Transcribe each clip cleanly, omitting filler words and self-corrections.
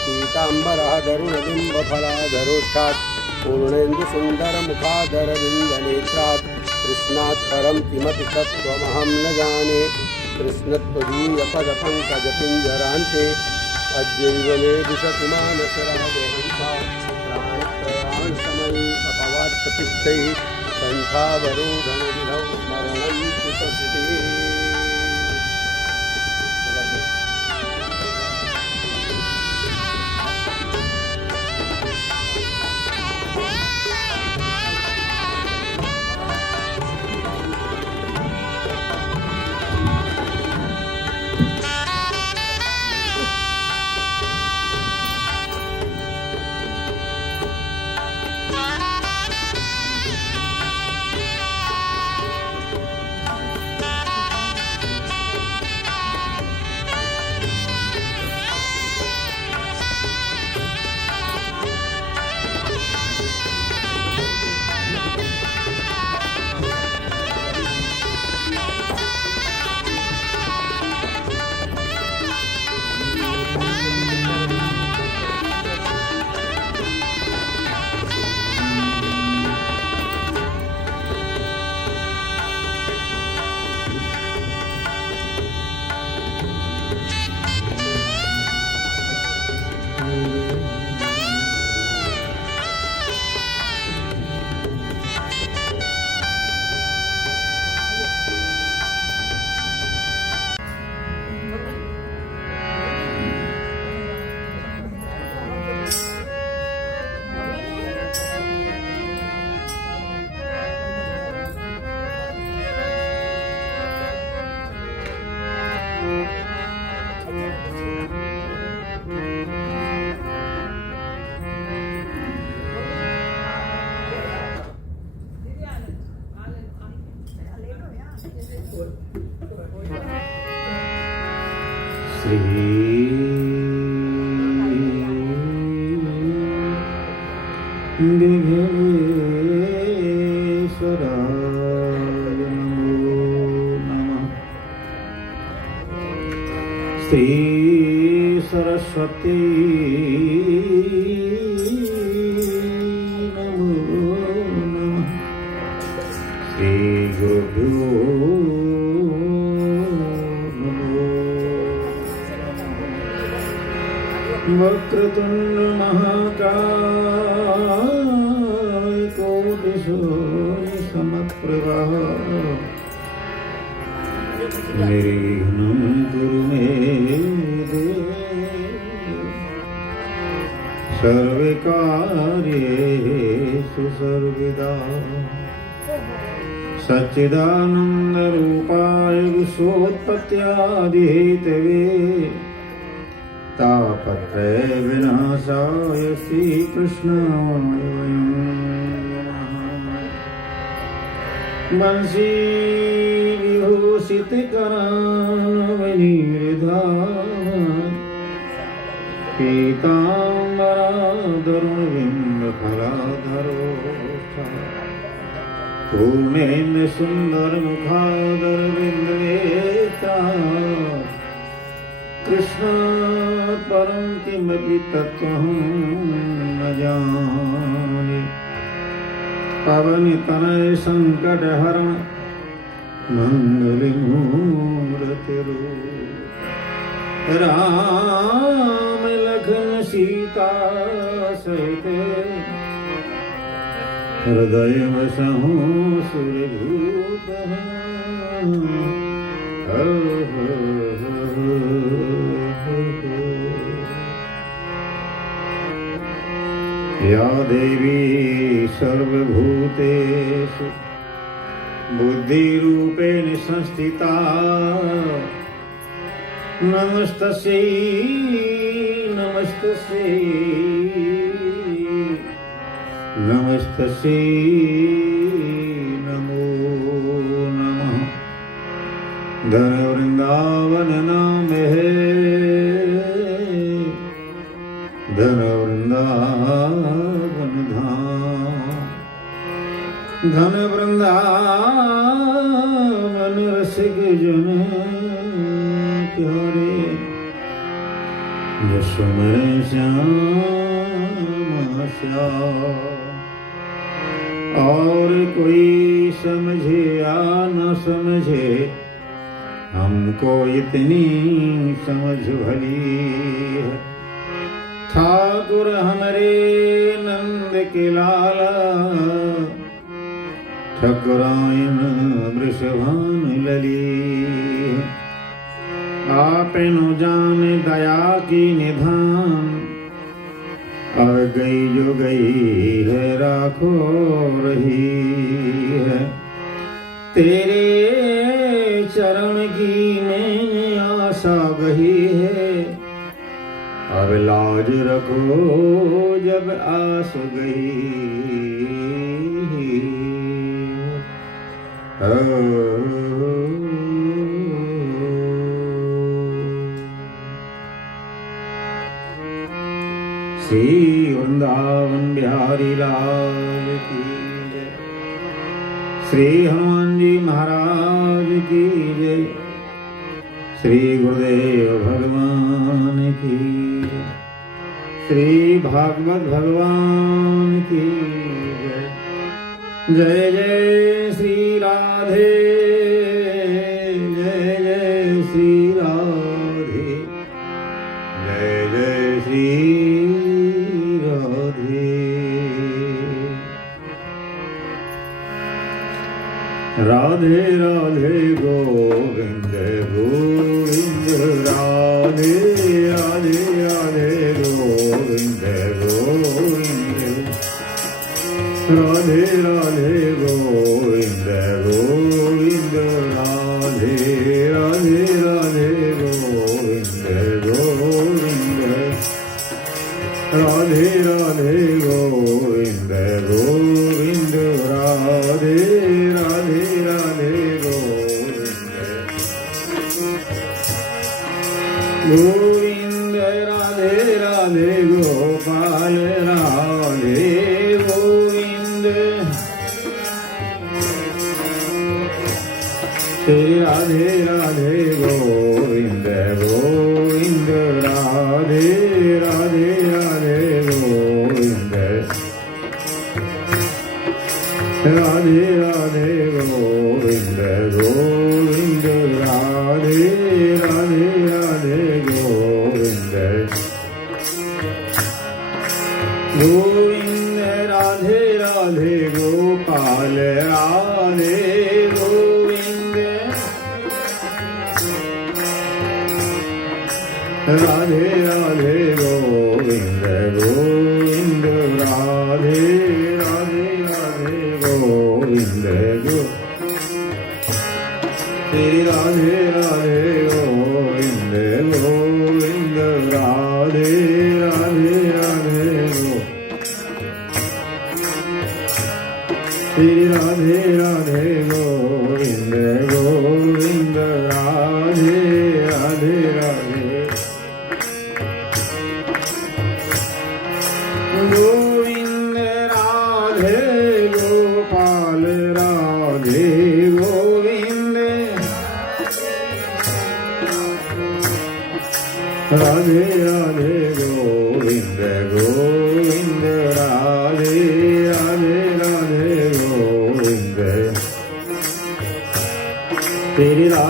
पीताम्बराधरुणबिम्बफलाधरोष्ठात् पूर्णेन्दुसुन्दरमुखादरविन्दनेत्रात् कृष्णात् परं किमपि तत्त्वमहं न जाने। कृष्णत्वदीयपदपङ्कजपिञ्जरान्ते अद्यैव मे दिशतु मानसराजहंसा प्राणप्रयाणसमये अपवात्प्रतिष्ठैः सन्धावरोधनविधौ स्मरणं कुतस्ते। विघ्नेश्वराय नमो नमः। श्री सरस्वती नमो नमः। श्री गुरुभ्यो वक्रतुंड महाकाय कोटिसूर्य समप्रभा निर्विघ्नं कुरु मे देव सर्वे कार्येषु सर्वदा। सच्चिदानंद रूपाय विश्वोत्पत्त्यादिहेतवे तापत्रय विनाशाय श्रीकृष्णाय वयं वंशी विभूषितकरावनीर्धार पीताम्बराधरुणबिम्बफलाधरोष्ठात् पूर्णेन्द्र सुंदर मुखादर बिंदवेता कृष्ण परम किमपि तत्त्वं न जाने। पवन तनय संकट हरण मंगल मूर्ति रूप राम लखन सीता सहित हृदय वसहु सुरभूप या देवी सर्वभूतेषु बुद्धिरूपेण संस्थिता नमस्तस्यै नमस्तस्यै नमस्तस्यै नमो नमः। धन वृंदावन नाम है धन वृंदावन धाम धन वृंदावन रसिक जन प्यारे यशोमय श्याम श्याम। और कोई समझे या न समझे हमको इतनी समझ भली है। ठाकुर हमरे नंद के लाला ठकुरायन वृषभान लली। आपनु जान दया की निधान अब गई जो गई है राखो रही है। तेरे चरण की मैंने आशा गही है। अब लाज रखो जब आस गई। श्री वृंदावन बिहारी लाल की जय। श्री हनुमान जी महाराज की जय। श्री गुरुदेव भगवान की जय। श्री भागवत भगवान की जय। जय जय श्री राधे जय जय श्री राधे जय जय श्री राधे राधे गोविंद गोविंद राधे राधे राधे गोविंद गोविंद राधे राधे गोविंद गोविंद राधे राधे राधे गोविंद गोविंद राधे राधे गोविंद गोविंद राधे राधे राधे गोविंद गोविंद राधे राधे गोपाल राधे गोविंद श्री राधे राधे गोविंद गोविंद राधे राधे राधे गोविंद राधे राधे गोविंद गोविंद राधे राधे राधे गोविंद गोविंद राधे राधे गोपाल राधे गोविंद राधे राधे गोविंद गोविंद राधे राधे राधे गोविंद श्री राधे राधे गोविंद गोविंद राधे राधे राधे श्री राधे राधे गोविंद गोविंद राधे राधे राधे गोविंद राधे गोपाल राधे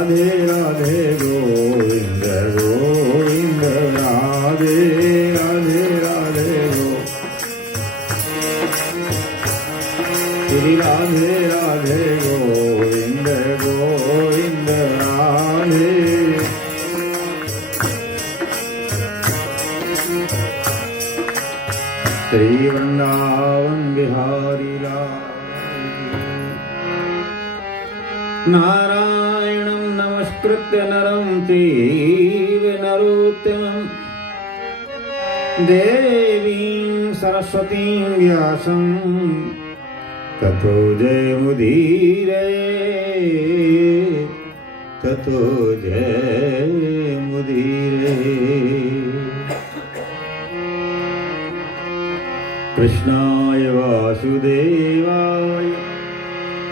राधे राधे गोविंद गोविंद राधे राधे राधे श्री राधे राधे गोविंद गोविंद राधे श्री वृंदावन बिहारी लाल नारायणं नमस्कृत्य नरं चैव नरोत्तमं देवीं सरस्वतीं व्यासं ततो जयमुदीरये ततो जयमुदीरये कृष्णाय वासुदेवाय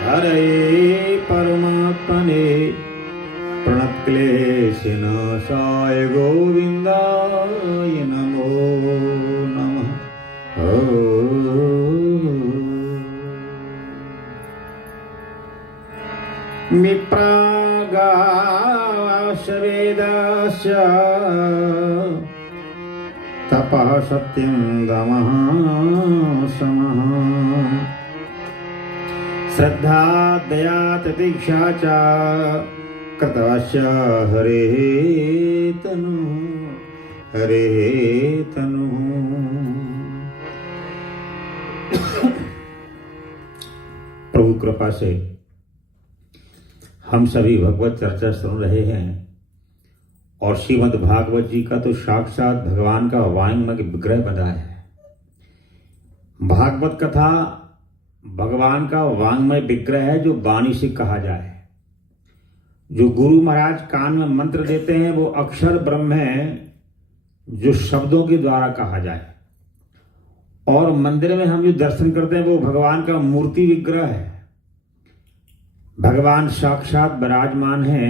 हरये परमात्मने प्रणतक्लेशनाशाय गोविन्दाय नमो नमः। विप्रागाश वेदास्य तपः सत्यं दमः समः श्रद्धा दया तितिक्षा च कृतवस्य हरेः तनु प्रभु कृपा से हम सभी भगवत चर्चा सुन रहे हैं और श्रीमद् भागवत जी का तो साक्षात भगवान का वांग्मय विग्रह बना है। भागवत कथा भगवान का वांग्मय विग्रह है जो वाणी से कहा जाए। जो गुरु महाराज कान में मंत्र देते हैं वो अक्षर ब्रह्म है जो शब्दों के द्वारा कहा जाए। और मंदिर में हम जो दर्शन करते हैं वो भगवान का मूर्ति विग्रह है। भगवान साक्षात विराजमान है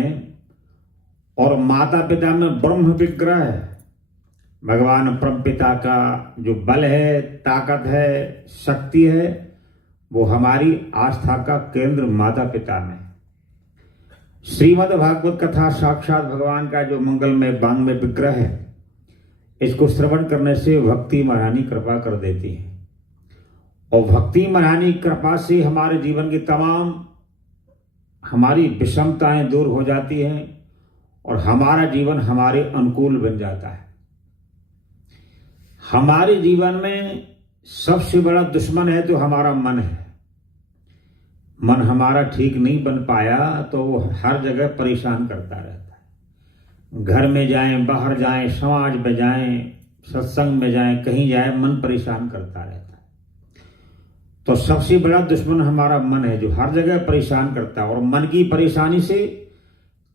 और माता पिता में ब्रह्म विग्रह है। भगवान परम पिता का जो बल है, ताकत है, शक्ति है, वो हमारी आस्था का केंद्र माता पिता में। श्रीमद् भागवत कथा साक्षात भगवान का जो मंगलमय वांग्मय विग्रह है, इसको श्रवण करने से भक्ति महारानी कृपा कर देती है और भक्ति महारानी कृपा से हमारे जीवन की तमाम हमारी विषमताएं दूर हो जाती हैं और हमारा जीवन हमारे अनुकूल बन जाता है। हमारे जीवन में सबसे बड़ा दुश्मन है तो हमारा मन है। मन हमारा ठीक नहीं बन पाया तो वो हर जगह परेशान करता रहता है। घर में जाएं, बाहर जाएं, समाज में जाएं, सत्संग में जाएं, कहीं जाएं, मन परेशान करता रहता है। तो सबसे बड़ा दुश्मन हमारा मन है जो हर जगह परेशान करता है। और मन की परेशानी से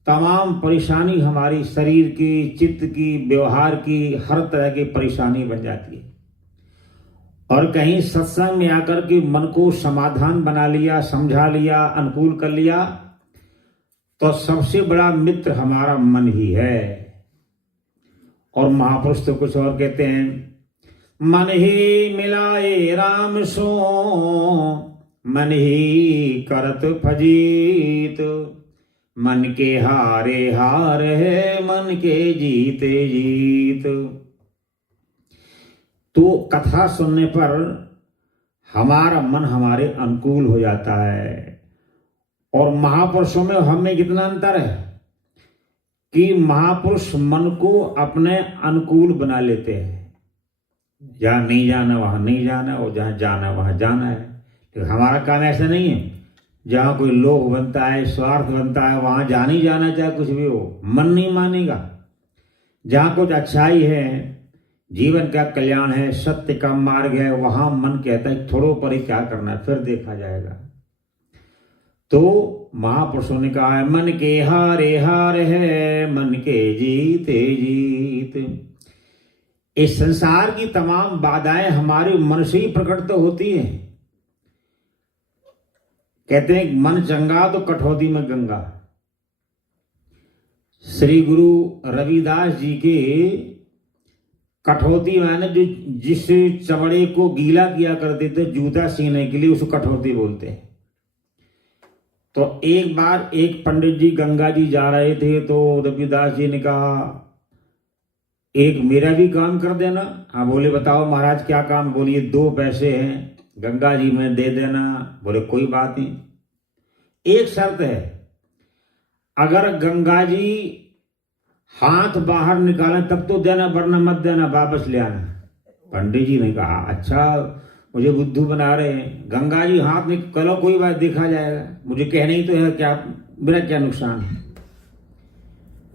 तमाम परेशानी हमारी शरीर की, चित्त की, व्यवहार की, हर तरह की परेशानी बन जाती है। और कहीं सत्संग में आकर के मन को समाधान बना लिया, समझा लिया, अनुकूल कर लिया तो सबसे बड़ा मित्र हमारा मन ही है। और महापुरुष तो कुछ और कहते हैं, मन ही मिलाए राम सो मन ही करत फजीत, मन के हारे हार है मन के जीते जीत। तो कथा सुनने पर हमारा मन हमारे अनुकूल हो जाता है। और महापुरुषों में हमें कितना अंतर है कि महापुरुष मन को अपने अनुकूल बना लेते हैं। जहाँ नहीं जाना वहां नहीं जाना और जहाँ जाना वहां जाना है। लेकिन हमारा काम ऐसा नहीं है। जहाँ कोई लोभ बनता है, स्वार्थ बनता है, वहां जाना ही जाना, चाहे कुछ भी हो, मन नहीं मानेगा। जहाँ कुछ अच्छाई है, जीवन का कल्याण है, सत्य का मार्ग है, वहां मन कहता है थोड़ो पर ही क्या करना है, फिर देखा जाएगा। तो महापुरुषों ने कहा है, मन के हारे हार है मन के जीते जीत। इस संसार की तमाम बाधाएं हमारे मन से ही प्रकट तो होती हैं। कहते हैं मन चंगा तो कठौती में गंगा। श्री गुरु रविदास जी के कठौती माने जो जिस चमड़े को गीला किया करते थे जूता सीने के लिए, उसको कठौती बोलते हैं। तो एक बार एक पंडित जी गंगा जी जा रहे थे, तो रविदास जी ने कहा एक मेरा भी काम कर देना। हाँ, बोले बताओ महाराज क्या काम? बोलिए 2 पैसे हैं गंगा जी में दे देना। बोले कोई बात नहीं, एक शर्त है, अगर गंगा जी हाथ बाहर निकालें तब तो देना, वरना मत देना, वापस ले आना। पंडित जी ने कहा अच्छा मुझे बुद्धू बना रहे हैं, गंगा जी हाथ निकालो कोई बात, देखा जाएगा, मुझे कहना ही तो है, क्या मेरा क्या नुकसान है।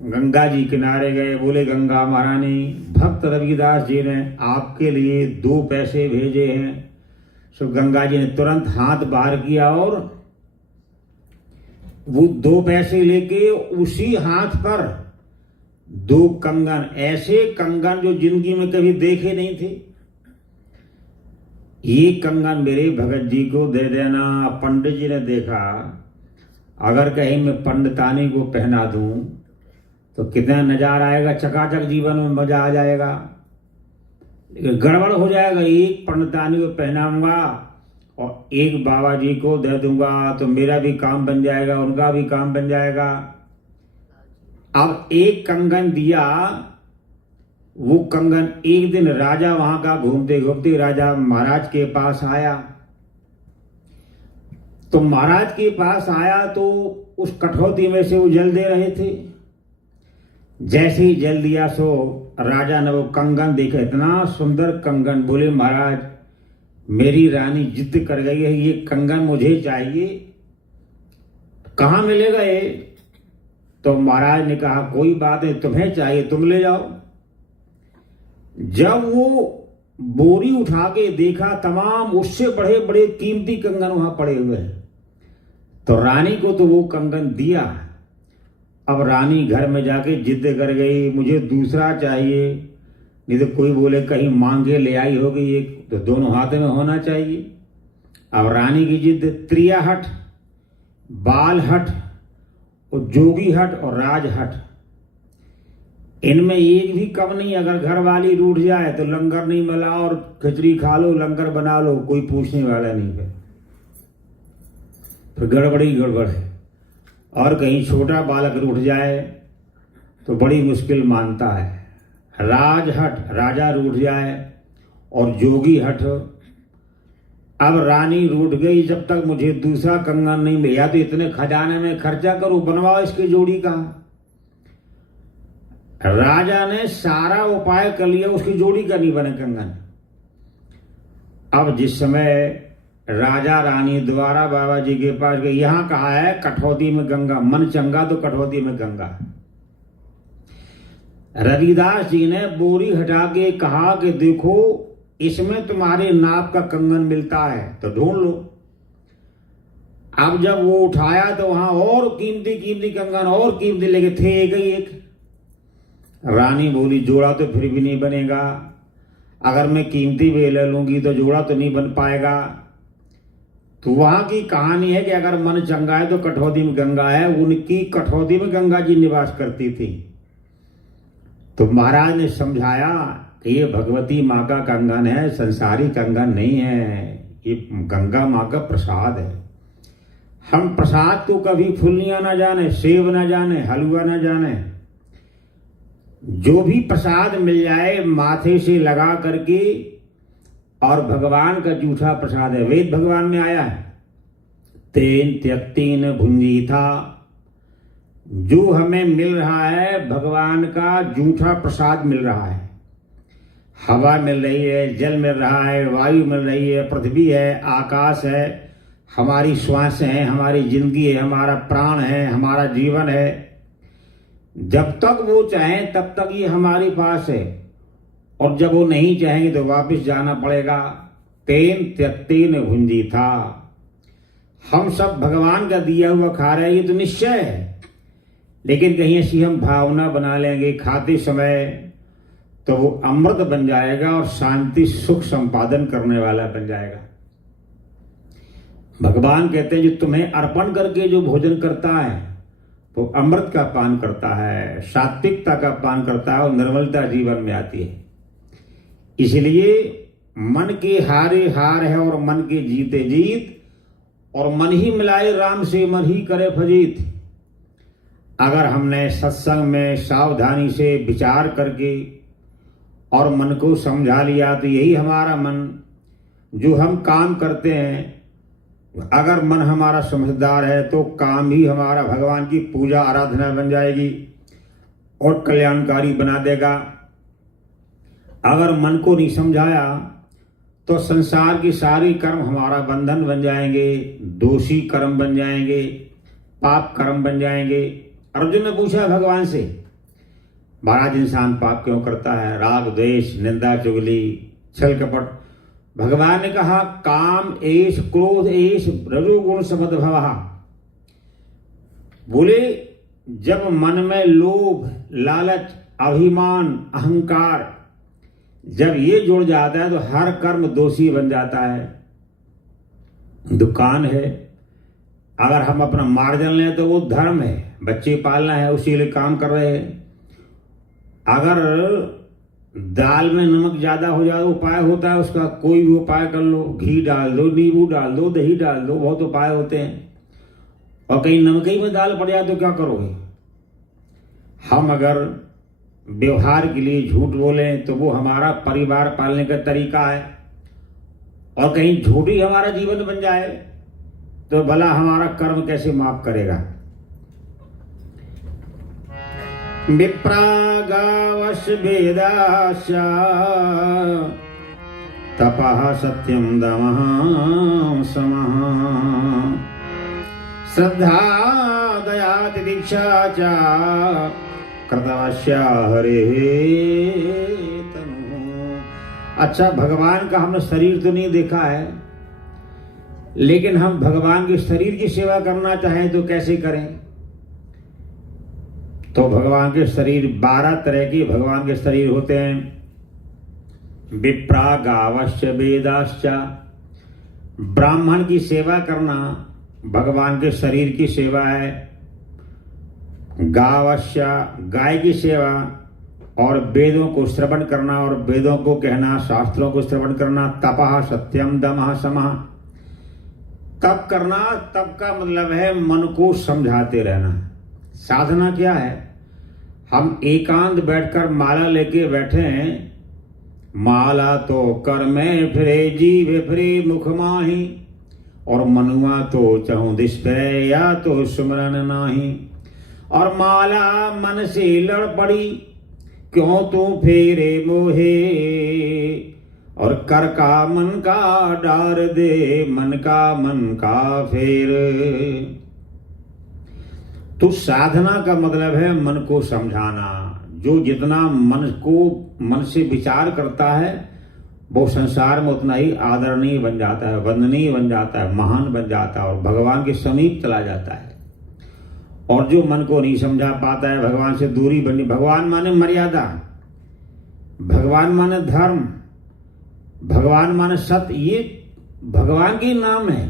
गंगा जी किनारे गए, बोले गंगा महारानी भक्त रविदास जी ने आपके लिए 2 पैसे भेजे हैं। सो गंगा जी ने तुरंत हाथ बाहर किया और वो 2 पैसे लेके उसी हाथ पर 2 कंगन, ऐसे कंगन जो जिंदगी में कभी देखे नहीं थे, ये कंगन मेरे भगत जी को दे देना। पंडित जी ने देखा अगर कहीं मैं पंडितानी को पहना दूं तो कितना नजारा आएगा, चकाचक जीवन में मजा आ जाएगा। लेकिन गड़बड़ हो जाएगा, एक पंडितानी को पहनाऊंगा और एक बाबा जी को दे दूंगा तो मेरा भी काम बन जाएगा, उनका भी काम बन जाएगा। अब एक कंगन दिया, वो कंगन एक दिन राजा वहां का घूमते घूमते राजा महाराज के पास आया। तो महाराज के पास आया तो उस कठौती में से वो जल दे रहे थे। जैसे ही जल दिया सो राजा ने वो कंगन देखा, इतना सुंदर कंगन। बोले महाराज मेरी रानी जिद कर गई है, ये कंगन मुझे चाहिए, कहाँ मिलेगा ये? तो महाराज ने कहा कोई बात नहीं, तुम्हें चाहिए तुम ले जाओ। जब वो बोरी उठा के देखा तमाम उससे बड़े बड़े कीमती कंगन वहां पड़े हुए हैं, तो रानी को तो वो कंगन दिया। अब रानी घर में जाके जिद कर गई मुझे दूसरा चाहिए, नहीं तो कोई बोले कहीं मांगे ले आई होगी, एक तो दोनों हाथ में होना चाहिए। अब रानी की जिद, त्रिया हट, बाल हट और जोगी हट और राज हट, इनमें एक भी कम नहीं। अगर घर वाली रूठ जाए तो लंगर नहीं मिला और खिचड़ी खा लो, लंगर बना लो, कोई पूछने वाला नहीं है, फिर गड़बड़ी गड़बड़ है। और कहीं छोटा बालक रूठ जाए तो बड़ी मुश्किल मानता है। राज हट, राजा रूठ जाए और जोगी हट। अब रानी रूठ गई, जब तक मुझे दूसरा कंगन नहीं मिला तो इतने खजाने में खर्चा करो, बनवाओ इसकी जोड़ी का। राजा ने सारा उपाय कर लिया, उसकी जोड़ी का नहीं बने कंगन। अब जिस समय राजा रानी द्वारा बाबा जी के पास गए, यहां कहा है कठौती में गंगा, मन चंगा तो कठौती में गंगा। रविदास जी ने बोरी हटा के कहा कि देखो इसमें तुम्हारे नाप का कंगन मिलता है तो ढूंढ लो। अब जब वो उठाया तो वहां और कीमती कीमती कंगन और कीमती लेके थे एक। रानी बोली जोड़ा तो फिर भी नहीं बनेगा, अगर मैं कीमती भी ले लूंगी तो जोड़ा तो नहीं बन पाएगा। तो वहां की कहानी है कि अगर मन चंगा है तो कठौती में गंगा है। उनकी कठौती में गंगा जी निवास करती थी। तो महाराज ने समझाया कि ये भगवती माँ का कंगन है, संसारी कंगन नहीं है, ये गंगा माँ का प्रसाद है। हम प्रसाद तो कभी फुल्लियां ना जाने, सेब ना जाने, हलवा ना जाने, जो भी प्रसाद मिल जाए माथे से लगा करके, और भगवान का जूठा प्रसाद है। वेद भगवान में आया है तेन त्यक्तीन भुंजी था, जो हमें मिल रहा है भगवान का जूठा प्रसाद मिल रहा है। हवा मिल रही है, जल मिल रहा है, वायु मिल रही है, पृथ्वी है, आकाश है, हमारी श्वास है, हमारी जिंदगी है, हमारा प्राण है, हमारा जीवन है। जब तक वो चाहें तब तक ये हमारे पास है, और जब वो नहीं चाहेंगे तो वापस जाना पड़ेगा। तेन त्यक्तेन भुंजी था, हम सब भगवान का दिया हुआ खा रहे हैं, ये तो निश्चय है। लेकिन कहीं ऐसी हम भावना बना लेंगे खाते समय तो वो अमृत बन जाएगा और शांति सुख संपादन करने वाला बन जाएगा। भगवान कहते हैं जो तुम्हें अर्पण करके जो भोजन करता है वो अमृत का पान करता है, सात्विकता का पान करता है और निर्मलता जीवन में आती है। इसलिए मन के हारे हार है और मन के जीते जीत, और मन ही मिलाए राम से मन ही करे फजीत। अगर हमने सत्संग में सावधानी से विचार करके और मन को समझा लिया तो यही हमारा मन जो हम काम करते हैं, अगर मन हमारा समझदार है तो काम ही हमारा भगवान की पूजा आराधना बन जाएगी और कल्याणकारी बना देगा। अगर मन को नहीं समझाया तो संसार की सारी कर्म हमारा बंधन बन जाएंगे, दोषी कर्म बन जाएंगे, पाप कर्म बन जाएंगे। अर्जुन ने पूछा भगवान से, महाराज इंसान पाप क्यों करता है? राग द्वेष निंदा चुगली छल कपट। भगवान ने कहा काम एष क्रोध एष रजोगुण समद्भवः। बोले जब मन में लोभ लालच अभिमान अहंकार जब ये जुड़ जाता है तो हर कर्म दोषी बन जाता है। दुकान है, अगर हम अपना मार्जन लें तो वो धर्म है, बच्चे पालना है उसी लिए काम कर रहे हैं। अगर दाल में नमक ज्यादा हो जाए उपाय होता है उसका, कोई भी उपाय कर लो, घी डाल दो, नींबू डाल दो, दही डाल दो, बहुत उपाय होते हैं। और कहीं नमक ही में दाल पड़ जाए तो क्या करोगे? हम अगर व्यवहार के लिए झूठ बोलें तो वो हमारा परिवार पालने का तरीका है, और कहीं झूठ ही हमारा जीवन बन जाए तो भला हमारा कर्म कैसे माफ करेगा? विप्रागावश वेदाश्च तपः सत्यं दमः समः श्रद्धा दया तितिक्षा च कृतवश्या हरे तनु। अच्छा, भगवान का हमने शरीर तो नहीं देखा है, लेकिन हम भगवान के शरीर की सेवा करना चाहें तो कैसे करें? तो भगवान के शरीर 12 तरह के भगवान के शरीर होते हैं। विप्रा गावश्च वेदाश्च, ब्राह्मण की सेवा करना भगवान के शरीर की सेवा है। गावश्च, गाय की सेवा, और वेदों को श्रवण करना और वेदों को कहना, शास्त्रों को श्रवण करना। तपः सत्यम दमः समः, तप करना, तप का मतलब है मन को समझाते रहना। साधना क्या है? हम एकांत बैठकर माला लेके बैठे हैं, माला तो कर में फिरे जीव फिरे मुख माही, और मनुआ तो चहु दिस पे या तो सुमरन नाही। और माला मन से लड़ पड़ी क्यों तू फेरे मोहे, और कर का मन का डार दे मन का फेर। तो साधना का मतलब है मन को समझाना। जो जितना मन से विचार करता है वो संसार में उतना ही आदरणीय बन जाता है, वंदनीय बन जाता है, महान बन जाता है और भगवान के समीप चला जाता है। और जो मन को नहीं समझा पाता है, भगवान से दूरी बनी। भगवान माने मर्यादा, भगवान माने धर्म, भगवान माने सत्य। ये भगवान के नाम है।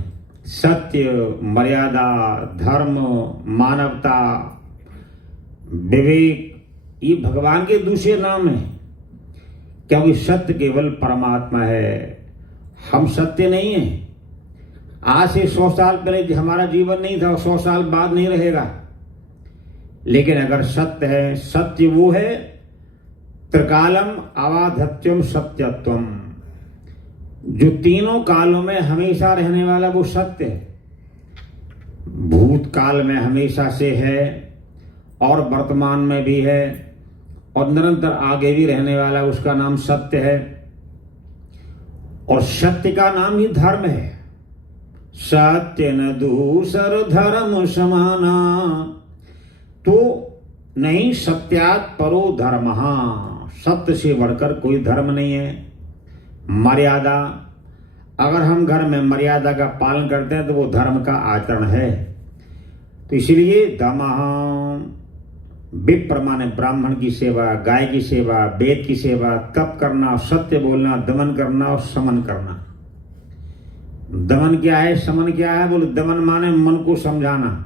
सत्य, मर्यादा, धर्म, मानवता, विवेक, ये भगवान के दूसरे नाम हैं, क्योंकि सत्य केवल परमात्मा है। हम सत्य नहीं हैं। आज से 100 साल पहले हमारा जीवन नहीं था, 100 साल बाद नहीं रहेगा। लेकिन अगर सत्य है, सत्य वो है त्रिकालम अवाध्यत्यम सत्यत्वम, जो तीनों कालों में हमेशा रहने वाला वो सत्य है। भूतकाल में हमेशा से है और वर्तमान में भी है और निरंतर आगे भी रहने वाला, उसका नाम सत्य है। और सत्य का नाम ही धर्म है। सत्य न दूसर धर्म समाना, तो नहीं सत्यात् परो धर्मः, सत्य से बढ़कर कोई धर्म नहीं है। मर्यादा, अगर हम घर में मर्यादा का पालन करते हैं तो वो धर्म का आचरण है। तो इसलिए दमः, विप्र माने ब्राह्मण की सेवा, गाय की सेवा, वेद की सेवा, तप करना, सत्य बोलना, दमन करना और समन करना। दमन क्या है, समन क्या है? बोले दमन माने मन को समझाना।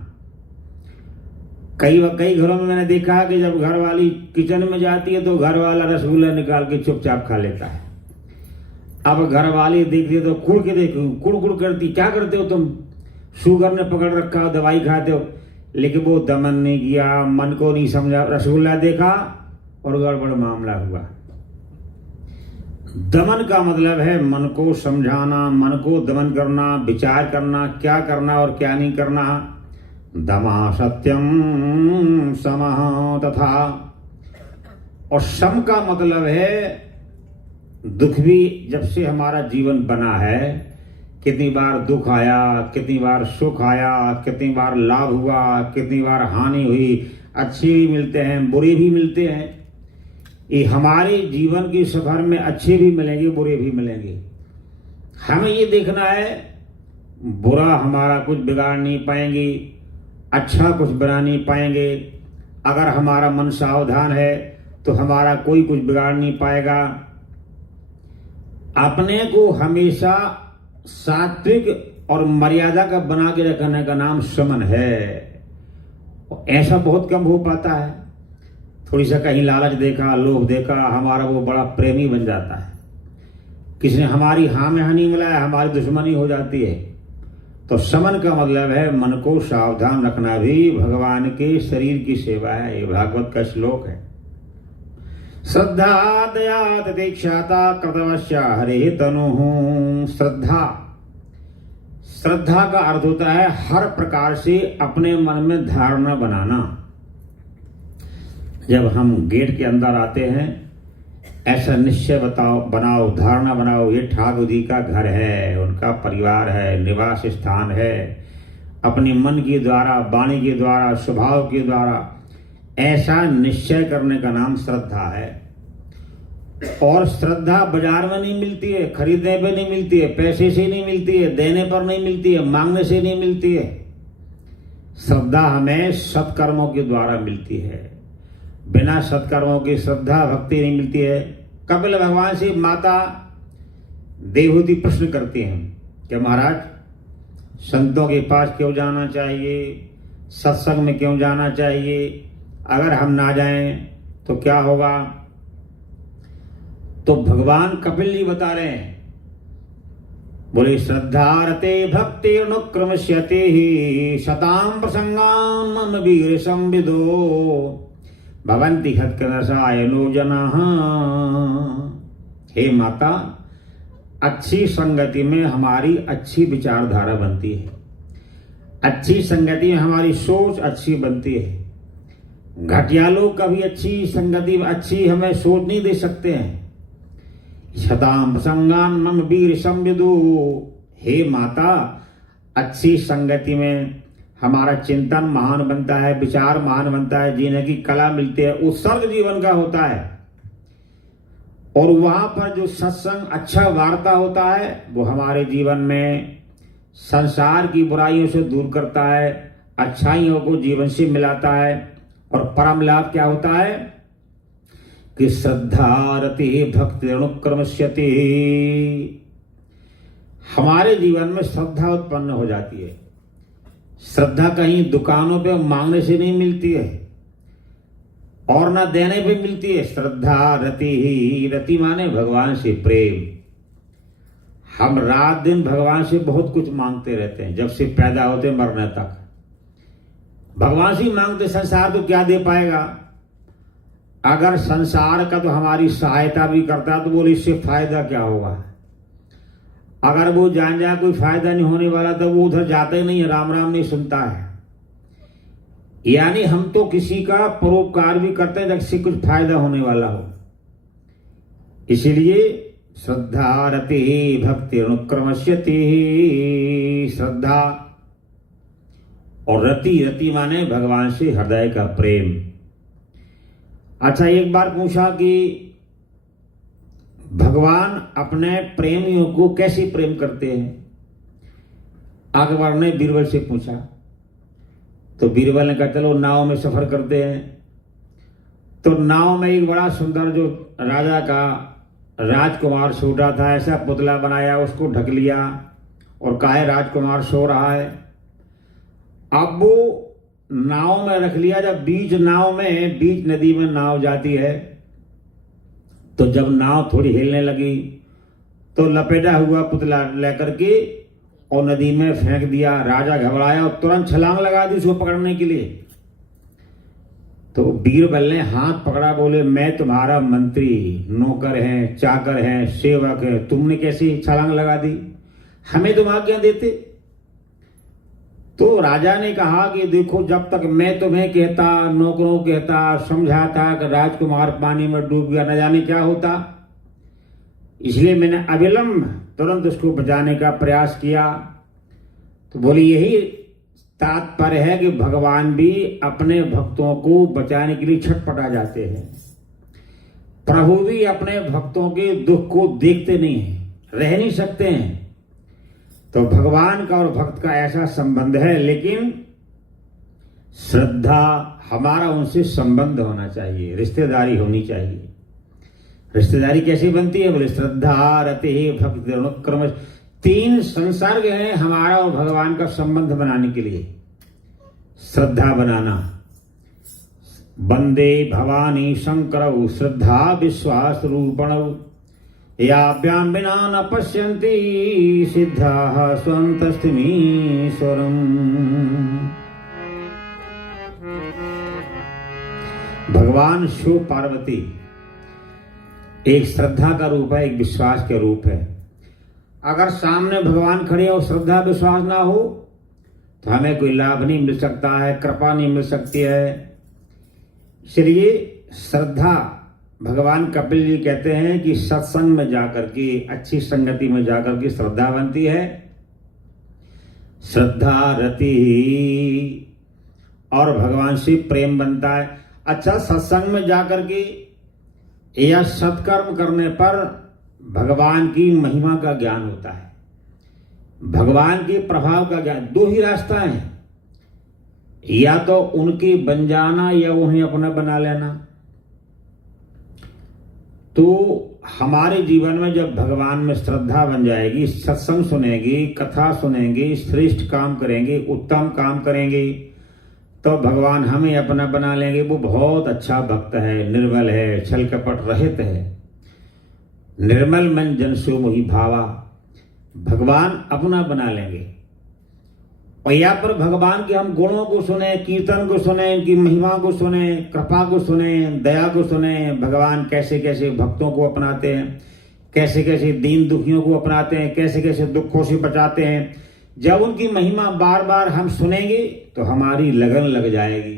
कई घरों में मैंने देखा है कि जब घर वाली किचन में जाती है तो घर वाला रसगुल्ला निकाल के चुपचाप खा लेता है। अब घर वाली देखती है तो कुड़ के देखो, कुड़ करती, क्या करते हो तुम? शुगर ने पकड़ रखा हो, दवाई खाते हो, लेकिन वो दमन नहीं किया, मन को नहीं समझा, रसगुल्ला देखा और गड़बड़ मामला हुआ। दमन का मतलब है मन को समझाना, मन को दमन करना, विचार करना, क्या करना और क्या नहीं करना। दमा सत्यम समः तथा। और सम का मतलब है दुख भी जब से हमारा जीवन बना है, कितनी बार दुख आया, कितनी बार सुख आया, कितनी बार लाभ हुआ, कितनी बार हानि हुई, अच्छे भी मिलते हैं, बुरे भी मिलते हैं। ये हमारे जीवन के सफर में अच्छे भी मिलेंगे, बुरे भी मिलेंगे। हमें ये देखना है बुरा हमारा कुछ बिगाड़ नहीं पाएंगे, अच्छा कुछ बना नहीं पाएंगे। अगर हमारा मन सावधान है तो हमारा कोई कुछ बिगाड़ नहीं पाएगा। अपने को हमेशा सात्विक और मर्यादा का बना के रखने का नाम समन है। ऐसा बहुत कम हो पाता है। थोड़ी सा कहीं लालच देखा, लोभ देखा, हमारा वो बड़ा प्रेमी बन जाता है। किसी ने हमारी हाँ में हाँ नहीं मिलाया, हमारी दुश्मनी हो जाती है। तो समन का मतलब है मन को सावधान रखना भी भगवान के शरीर की सेवा है। ये भागवत का श्लोक है। श्रद्धा दया ततीक्षाता कृतवश्य हरे तनु। श्रद्धा का अर्थ होता है हर प्रकार से अपने मन में धारणा बनाना। जब हम गेट के अंदर आते हैं, ऐसा निश्चय बनाओ, धारणा बनाओ, ये ठाकुर जी का घर है, उनका परिवार है, निवास स्थान है। अपने मन के द्वारा, वाणी के द्वारा, स्वभाव के द्वारा ऐसा निश्चय करने का नाम श्रद्धा है। और श्रद्धा बाजार में नहीं मिलती है, खरीदने पे नहीं मिलती है, पैसे से नहीं मिलती है, देने पर नहीं मिलती है, मांगने से नहीं मिलती है। श्रद्धा हमें सत्कर्मों के द्वारा मिलती है। बिना सत्कर्मों की श्रद्धा भक्ति नहीं मिलती है। कपिल भगवान से माता देवहूति प्रश्न करती हैं कि महाराज, संतों के पास क्यों जाना चाहिए, सत्संग में क्यों जाना चाहिए, अगर हम ना जाएं तो क्या होगा। तो भगवान कपिल जी बता रहे हैं, बोले श्रद्धारते भक्ति अनुक्रमश्यते ही शतां प्रसंगान् मम वीर संविदो भवन्ति हत्कनसायनो जनाः। हे माता, अच्छी संगति में हमारी अच्छी विचारधारा बनती है, अच्छी संगति में हमारी सोच अच्छी बनती है। घटिया लोग कभी अच्छी संगति में अच्छी हमें सोच नहीं दे सकते हैं। शतां प्रसंगान् मम वीर संविदो। हे माता, अच्छी संगति में हमारा चिंतन महान बनता है, विचार महान बनता है, जीने की कला मिलती है, उत्सर्ग जीवन का होता है। और वहां पर जो सत्संग अच्छा वार्ता होता है वो हमारे जीवन में संसार की बुराइयों से दूर करता है, अच्छाइयों को जीवन से मिलाता है। और परम लाभ क्या होता है कि श्रद्धारति भक्ति अनुक्रमश्यते। हमारे जीवन में श्रद्धा उत्पन्न हो जाती है। श्रद्धा कहीं दुकानों पे मांगने से नहीं मिलती है और ना देने पे मिलती है। श्रद्धा रति ही, रति माने भगवान से प्रेम। हम रात दिन भगवान से बहुत कुछ मांगते रहते हैं, जब से पैदा होते मरने तक भगवान से मांगते। संसार तो क्या दे पाएगा। अगर संसार का तो हमारी सहायता भी करता तो बोले इससे फायदा क्या होगा। अगर वो जान जाए कोई फायदा नहीं होने वाला तो वो उधर जाता ही नहीं है, राम राम नहीं सुनता है। यानी हम तो किसी का परोपकार भी करते हैं जिससे कुछ फायदा होने वाला हो। इसीलिए श्रद्धा रति भक्ति अनुक्रमश्यते। श्रद्धा और रति, रति माने भगवान से हृदय का प्रेम। अच्छा, एक बार पूछा कि भगवान अपने प्रेमियों को कैसे प्रेम करते हैं। अकबर ने बीरबल से पूछा तो बीरबल ने कहा चलो नाव में सफर करते हैं। तो नाव में एक बड़ा सुंदर जो राजा का राजकुमार छोटा था, ऐसा पुतला बनाया, उसको ढक लिया और कहा है राजकुमार सो रहा है। अब वो नाव में रख लिया। जब बीच नाव में, बीच नदी में नाव जाती है तो जब नाव थोड़ी हिलने लगी तो लपेटा हुआ पुतला लेकर के और नदी में फेंक दिया। राजा घबराया और तुरंत छलांग लगा दी उसको पकड़ने के लिए। तो बीरबल ने हाथ पकड़ा, बोले मैं तुम्हारा मंत्री, नौकर हैं, चाकर हैं, सेवक है, तुमने कैसी छलांग लगा दी, हमें तुम आज्ञा देते। तो राजा ने कहा कि देखो, जब तक मैं तुम्हें कहता, नौकरों कहता, समझाता कि राजकुमार पानी में डूब गया, न जाने क्या होता, इसलिए मैंने अविलंब तुरंत उसको बचाने का प्रयास किया। तो बोले यही तात्पर्य है कि भगवान भी अपने भक्तों को बचाने के लिए छटपटा जाते हैं। प्रभु भी अपने भक्तों के दुख को देखते नहीं हैं, रह नहीं सकते हैं। तो भगवान का और भक्त का ऐसा संबंध है, लेकिन श्रद्धा, हमारा उनसे संबंध होना चाहिए, रिश्तेदारी होनी चाहिए। रिश्तेदारी कैसे बनती है? बोले श्रद्धा रति भक्ति अनुक्रम, 3 संसर्ग हैं हमारा और भगवान का संबंध बनाने के लिए। श्रद्धा बनाना, वंदे भवानी शंकरौ श्रद्धा विश्वास रूपणौ, याभ्याम बिना न पश्यन्ति सिद्धाः स्वन्तस्तिमीश्वरम्। भगवान शिव पार्वती एक श्रद्धा का रूप है, एक विश्वास के रूप है। अगर सामने भगवान खड़े और श्रद्धा विश्वास ना हो तो हमें कोई लाभ नहीं मिल सकता है, कृपा नहीं मिल सकती है। इसलिए श्रद्धा, भगवान कपिल जी कहते हैं कि सत्संग में जाकर के, अच्छी संगति में जाकर के श्रद्धा बनती है। श्रद्धा रति और भगवान से प्रेम बनता है। अच्छा, सत्संग में जाकर के या सत्कर्म करने पर भगवान की महिमा का ज्ञान होता है, भगवान के प्रभाव का ज्ञान। 2 ही रास्ता है, या तो उनके बन जाना या उन्हें अपना बना लेना। तो हमारे जीवन में जब भगवान में श्रद्धा बन जाएगी, सत्संग सुनेंगे, कथा सुनेंगे, श्रेष्ठ काम करेंगे, उत्तम काम करेंगे, तो भगवान हमें अपना बना लेंगे। वो बहुत अच्छा भक्त है, निर्मल है, छल कपट रहित है। निर्मल मन जन सो मोहि भावा, भगवान अपना बना लेंगे। और यहाँ पर भगवान के हम गुणों को सुने, कीर्तन को सुने, इनकी महिमा को सुने, कृपा को सुने, दया को सुने। भगवान कैसे कैसे भक्तों को अपनाते हैं, कैसे कैसे दीन दुखियों को अपनाते हैं, कैसे कैसे दुखों से बचाते हैं। जब उनकी महिमा बार बार हम सुनेंगे तो हमारी लगन लग जाएगी।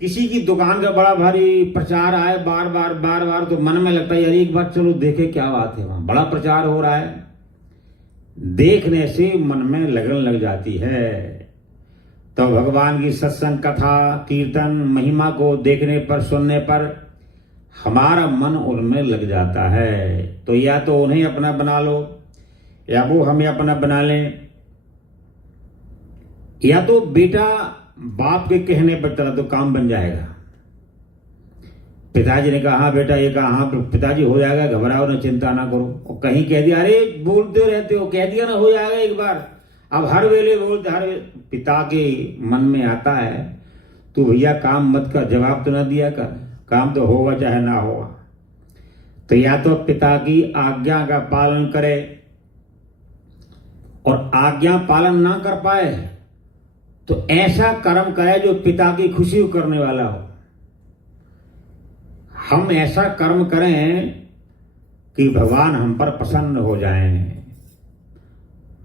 किसी की दुकान का बड़ा भारी प्रचार आए बार बार तो मन में लगता है यार एक बार चलो देखे क्या बात है, वहां बड़ा प्रचार हो रहा है। देखने से मन में लगन लग जाती है। तो भगवान की सत्संग, कथा, कीर्तन, महिमा को देखने पर, सुनने पर हमारा मन उनमें लग जाता है। तो या तो उन्हें अपना बना लो या वो हमें अपना बना लें। या तो बेटा बाप के कहने पर चला तो काम बन जाएगा। पिताजी ने कहा हाँ बेटा ये कहा, हाँ पिताजी हो जाएगा, घबराओ ना, चिंता ना करो। और कहीं कह दिया, अरे बोलते रहते हो, कह दिया ना हो जाएगा एक बार। अब हर वेले बोलते, पिता के मन में आता है तो भैया काम मत कर, जवाब तो ना दिया कर, काम तो होगा चाहे ना होगा। तो या तो पिता की आज्ञा का पालन करे, और आज्ञा पालन ना कर पाए तो ऐसा कर्म करे जो पिता की खुशी करने वाला हो। हम ऐसा कर्म करें कि भगवान हम पर प्रसन्न हो जाएं।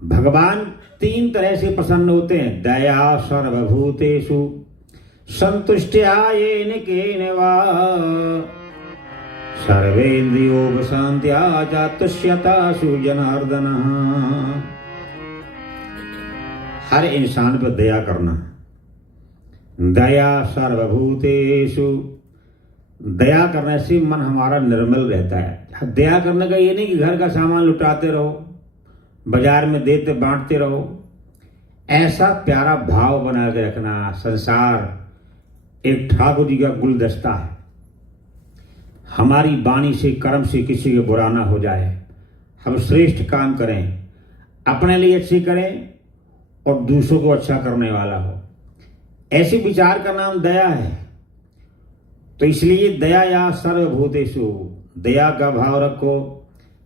भगवान 3 तरह से प्रसन्न होते हैं। दया सर्वभूतेषु संतुष्ट्या येन केन वा, सर्वेन्द्रियोपशान्त्या च तुष्यतासु जनार्दनः। हर इंसान पर दया करना। दया सर्वभूतेषु, दया करने से मन हमारा निर्मल रहता है। दया करने का ये नहीं कि घर का सामान लुटाते रहो, बाजार में देते बांटते रहो। ऐसा प्यारा भाव बना के रखना। संसार एक ठाकुर जी का गुलदस्ता है। हमारी वाणी से, कर्म से किसी को बुरा ना हो जाए। हम श्रेष्ठ काम करें, अपने लिए अच्छे करें और दूसरों को अच्छा करने वाला हो। ऐसे विचार का नाम दया है। तो इसलिए दया या सर्वभूतेषु, दया का भाव रखो।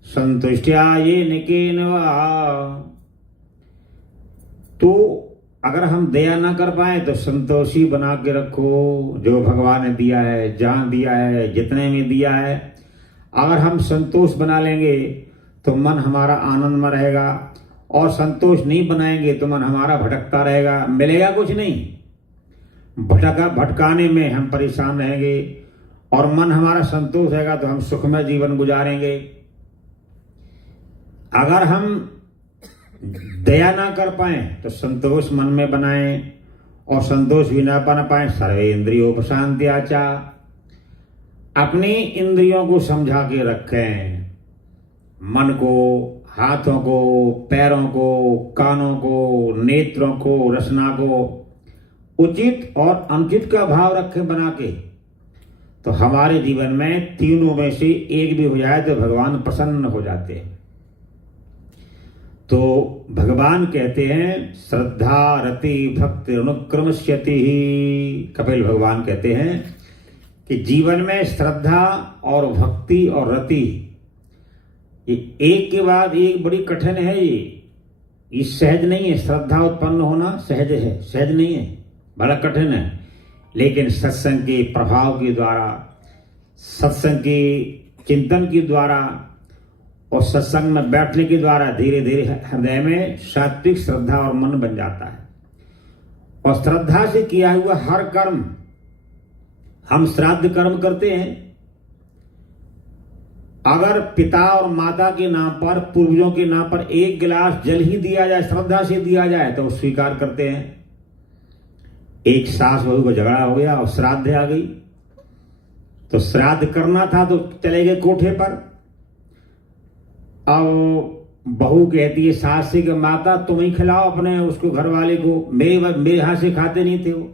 संतुष्ट्या येन केन वा, तो अगर हम दया ना कर पाए तो संतोषी बना के रखो, जो भगवान ने दिया है, जहां दिया है, जितने में दिया है, अगर हम संतोष बना लेंगे तो मन हमारा आनंद में रहेगा, और संतोष नहीं बनाएंगे तो मन हमारा भटकता रहेगा, मिलेगा कुछ नहीं, भटकाने में हम परेशान रहेंगे। और मन हमारा संतोष रहेगा तो हम सुखमय जीवन गुजारेंगे। अगर हम दया ना कर पाए तो संतोष मन में बनाएं, और संतोष भी ना बना पाए सर्वे इंद्रियोपशांत्याचा, अपनी इंद्रियों को समझा के रखें, मन को, हाथों को, पैरों को, कानों को, नेत्रों को, रसना को उचित और अनुचित का भाव रखें बना के, तो हमारे जीवन में तीनों में से एक भी हो जाए तो भगवान प्रसन्न हो जाते हैं। तो भगवान कहते हैं श्रद्धा रति भक्ति अनुक्रमस्यति ही, कपिल भगवान कहते हैं कि जीवन में श्रद्धा और भक्ति और रति ये एक के बाद एक बड़ी कठिन है। ये सहज नहीं है, श्रद्धा उत्पन्न होना सहज है, सहज नहीं है, बड़ा कठिन है। लेकिन सत्संग के प्रभाव के द्वारा, सत्संग के चिंतन के द्वारा और सत्संग में बैठने के द्वारा धीरे धीरे हृदय में सात्विक श्रद्धा और मन बन जाता है। और श्रद्धा से किया हुआ हर कर्म, हम श्राद्ध कर्म करते हैं, अगर पिता और माता के नाम पर, पूर्वजों के नाम पर एक गिलास जल ही दिया जाए, श्रद्धा से दिया जाए, तो स्वीकार करते हैं। एक सास बहू को झगड़ा हो गया और श्राद्ध आ गई, तो श्राद्ध करना था तो चले गए कोठे पर। अब बहू कहती है सास से कि माता तुम ही खिलाओ अपने उसको, घर वाले को, मेरे हाथ से खाते नहीं थे वो।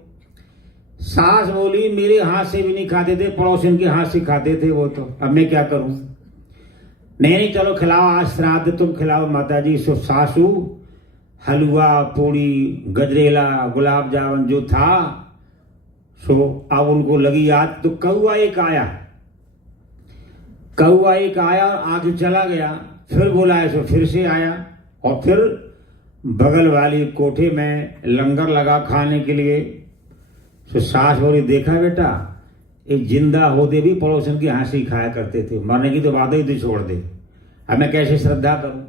सास बोली मेरे हाथ से भी नहीं खाते थे, पड़ोसन के हाथ से खाते थे वो, तो अब मैं क्या करूं। नहीं चलो खिलाओ, आज श्राद्ध तुम खिलाओ माता जी। सो सासू हलवा पूड़ी गजरेला गुलाब जामुन जो था, सो अब उनको लगी याद, तो कौआ एक आया और आगे चला गया, फिर बुलाया, सो फिर से आया, और फिर बगल वाली कोठे में लंगर लगा खाने के लिए। सो सास बोली देखा बेटा, एक जिंदा होते भी पड़ोसन की हंसी खाया करते थे, मरने की तो बात ही तो छोड़ दे, अब मैं कैसे श्रद्धा करूं।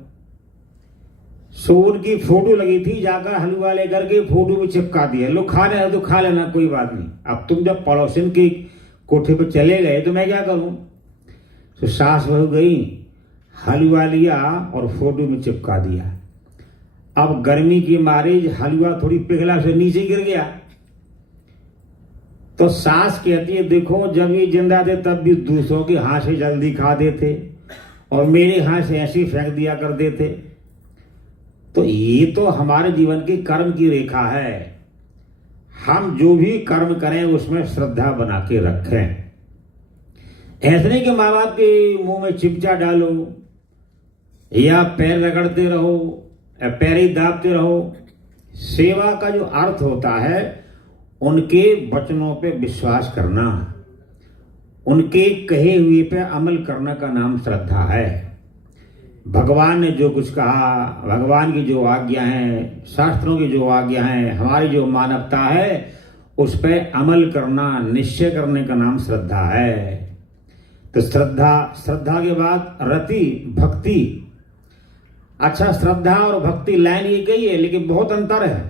सो उनकी फोटो लगी थी, जाकर हलवा लेकर के फोटो में चिपका दिया, लो खाने है तो खा लेना, कोई बात नहीं। अब तुम जब पड़ोसन की कोठे पर चले गए तो मैं क्या करूं। तो सास बहू गई, हलवा लिया और फोटो में चिपका दिया। अब गर्मी की मारे हलवा थोड़ी पिघला से नीचे गिर गया, तो सास कहती है देखो जब ये जिंदा थे तब भी दूसरों के हाथ से जल्दी खाते थे और मेरे हाथ से ऐसे फेंक दिया करते थे। तो ये तो हमारे जीवन की कर्म की रेखा है, हम जो भी कर्म करें उसमें श्रद्धा बना के रखें। ऐसे नहीं कि माँ बाप के मुंह में चिमचा डालो या पैर रगड़ते रहो या पैर ही दाबते रहो। सेवा का जो अर्थ होता है उनके वचनों पे विश्वास करना, उनके कहे हुए पे अमल करने का नाम श्रद्धा है। भगवान ने जो कुछ कहा, भगवान की जो आज्ञा है, शास्त्रों की जो आज्ञा है, हमारी जो मानवता है उस पे अमल करना, निश्चय करने का नाम श्रद्धा है। तो श्रद्धा के बाद रति भक्ति। अच्छा, श्रद्धा और भक्ति लाइन ये कही है लेकिन बहुत अंतर है।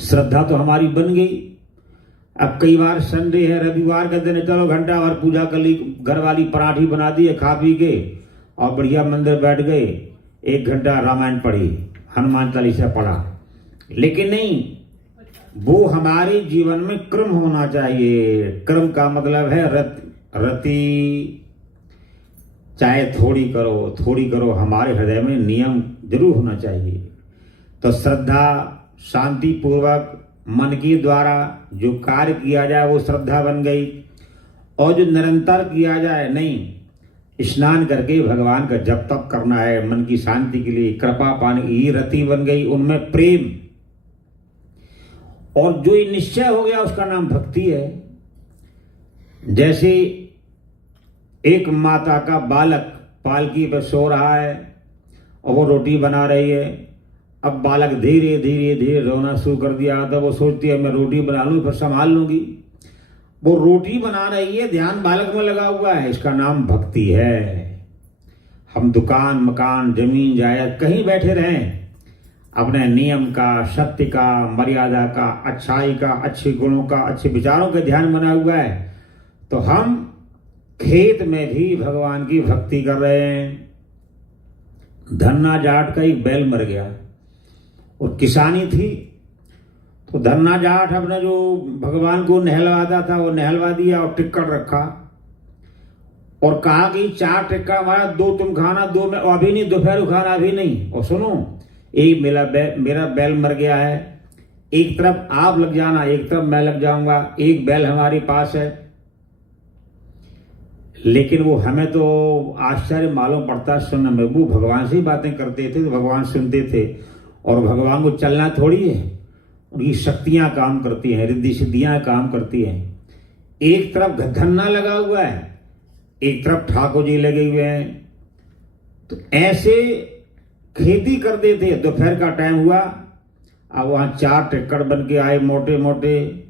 श्रद्धा तो हमारी बन गई, अब कई बार संडे है, रविवार का दिन है, चलो घंटा भर पूजा कर ली, घर वाली पराठी बना दी, खा पी के और बढ़िया मंदिर बैठ गए, 1 घंटा रामायण पढ़ी, हनुमान चालीसा पढ़ा। लेकिन नहीं, वो हमारे जीवन में क्रम होना चाहिए। क्रम का मतलब है रति, चाहे थोड़ी करो, हमारे हृदय में नियम जरूर होना चाहिए। तो श्रद्धा, शांति पूर्वक मन के द्वारा जो कार्य किया जाए वो श्रद्धा बन गई। और जो निरंतर किया जाए, नहीं स्नान करके भगवान का जप तप करना है मन की शांति के लिए, कृपा पाने की रति बन गई, उनमें प्रेम। और जो ये निश्चय हो गया उसका नाम भक्ति है। जैसे एक माता का बालक पालकी पर सो रहा है और वो रोटी बना रही है अब बालक धीरे धीरे धीरे रोना शुरू कर दिया। तब वो सोचती है मैं रोटी बना लूं फिर संभाल लूंगी। वो रोटी बना रही है, ध्यान बालक में लगा हुआ है। इसका नाम भक्ति है। हम दुकान मकान जमीन जायदाद कहीं बैठे रहें, अपने नियम का, सत्य का, मर्यादा का, अच्छाई का, अच्छे गुणों का, अच्छे विचारों का ध्यान बना हुआ है, तो हम खेत में भी भगवान की भक्ति कर रहे हैं। धन्ना जाट का एक बैल मर गया और किसानी थी, तो धन्ना जाट अपने जो भगवान को नहलवाता था वो नहलवा दिया और टिक्कड़ रखा और कहा कि 4 टिक्का हमारा, 2 तुम खाना, 2 में, अभी नहीं, दोपहर को खाना अभी नहीं। और सुनो, एक मेरा बैल मर गया है, एक तरफ आप लग जाना, एक तरफ मैं लग जाऊंगा, एक बैल हमारे पास है। लेकिन वो हमें तो आश्चर्य मालूम पड़ता सुनने में। वो भगवान से ही बातें करते थे तो भगवान सुनते थे, और भगवान को चलना थोड़ी है, उनकी शक्तियां काम करती हैं, रिद्धि सिद्धियां काम करती हैं। एक तरफ धन्ना लगा हुआ है, एक तरफ ठाकुर जी लगे हुए हैं। तो ऐसे खेती करते थे। दोपहर का टाइम हुआ, अब वहां 4 टिक्कड़ बन के आए मोटे मोटे।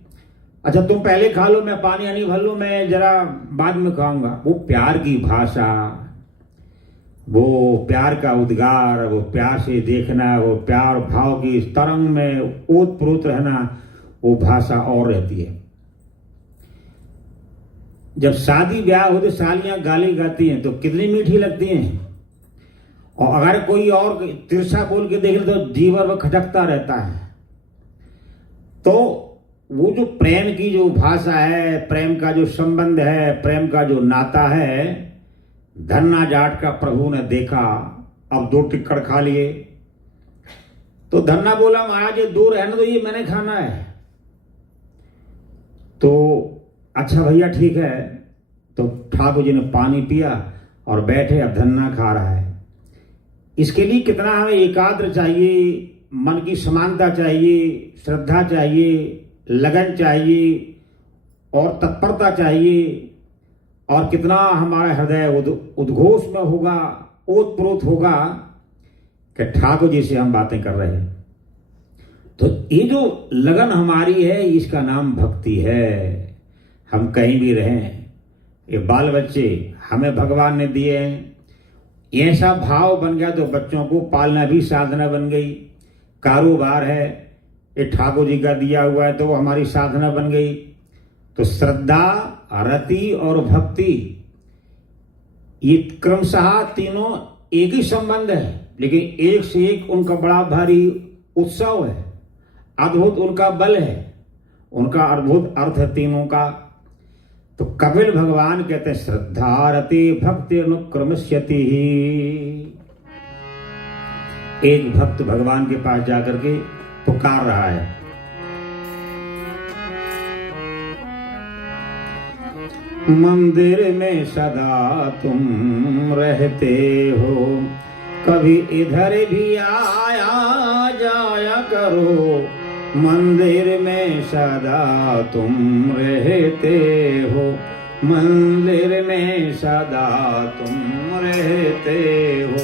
अच्छा तुम पहले खा लो, मैं पानी आनी भर लूं, मैं जरा बाद में खाऊंगा। वो प्यार की भाषा, वो प्यार का उद्गार, वो प्यार से देखना, वो प्यार भाव की तरंग में ओतप्रोत रहना, वो भाषा और रहती है। जब शादी ब्याह होते सालियां गाली गाती हैं तो कितनी मीठी लगती हैं, और अगर कोई और तिरछा बोल के देख ले तो जीवर वो खटकता रहता है। तो वो जो प्रेम की जो भाषा है, प्रेम का जो संबंध है, प्रेम का जो नाता है, धन्ना जाट का प्रभु ने देखा। अब 2 टिक्कड़ खा लिए तो धन्ना बोला महाराज ये 2 रहने दो, ये मैंने खाना है। तो अच्छा भैया ठीक है। तो ठाकुर जी ने पानी पिया और बैठे, अब धन्ना खा रहा है। इसके लिए कितना हमें एकाग्र चाहिए, मन की समानता चाहिए, श्रद्धा चाहिए, लगन चाहिए और तत्परता चाहिए, और कितना हमारा हृदय उद्घोष में होगा, ओतप्रोत होगा कि ठाकुर जी से हम बातें कर रहे हैं। तो ये जो लगन हमारी है, इसका नाम भक्ति है। हम कहीं भी रहें, ये बाल बच्चे हमें भगवान ने दिए हैं, ऐसा भाव बन गया तो बच्चों को पालना भी साधना बन गई। कारोबार है, ये ठाकुर जी का दिया हुआ है तो वो हमारी साधना बन गई। तो श्रद्धा, रति और भक्ति, ये क्रमशः तीनों एक ही संबंध है, लेकिन एक से एक उनका बड़ा भारी उत्सव है, अद्भुत उनका बल है, उनका अद्भुत अर्थ है तीनों का। तो कपिल भगवान कहते हैं श्रद्धा रति भक्ति अनुक्रमस्यति। एक भक्त भगवान के पास जाकर के पुकार रहा है, मंदिर में सदा तुम रहते हो, कभी इधर भी आया जाया करो, मंदिर में सदा तुम रहते हो, मंदिर में सदा तुम रहते हो,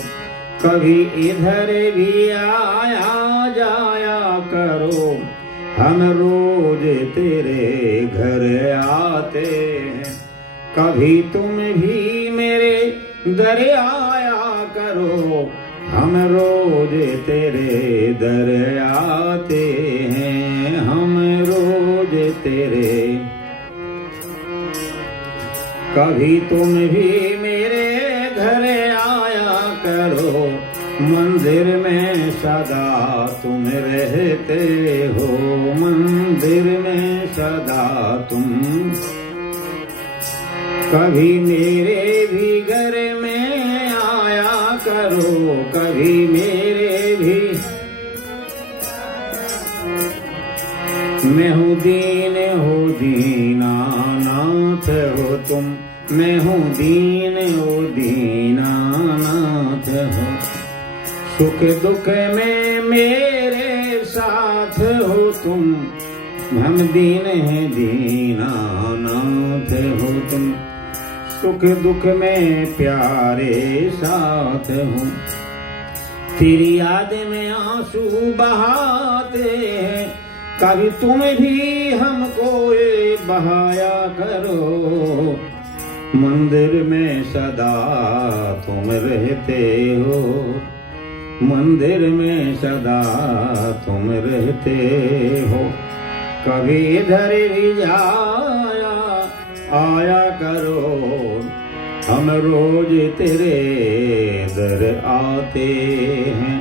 कभी इधर भी आया जाया करो, हम रोज तेरे घर आते हैं, कभी तुम भी मेरे दर आया करो, हम रोज तेरे दर आते हैं, हम रोज तेरे, कभी तुम भी मेरे घर आया करो, मंदिर में सदा तुम रहते हो, मंदिर में सदा तुम, कभी मेरे भी घर में आया करो, कभी मेरे भी, मैं हूँ दीन हो दीनानाथ हो तुम, मैं हूँ दीन हो दीनानाथ हो, सुख दुख में मेरे साथ हो तुम, हम दीन हैं दीनानाथ हो तुम, सुख दुख में प्यारे साथ हो, तेरी याद में आंसू बहाते हैं, कभी तुम भी हमको बहाया करो। मंदिर में सदा तुम रहते हो, मंदिर में सदा तुम रहते हो। कभी इधर भी जाया आया करो, हम रोज तेरे दर आते हैं,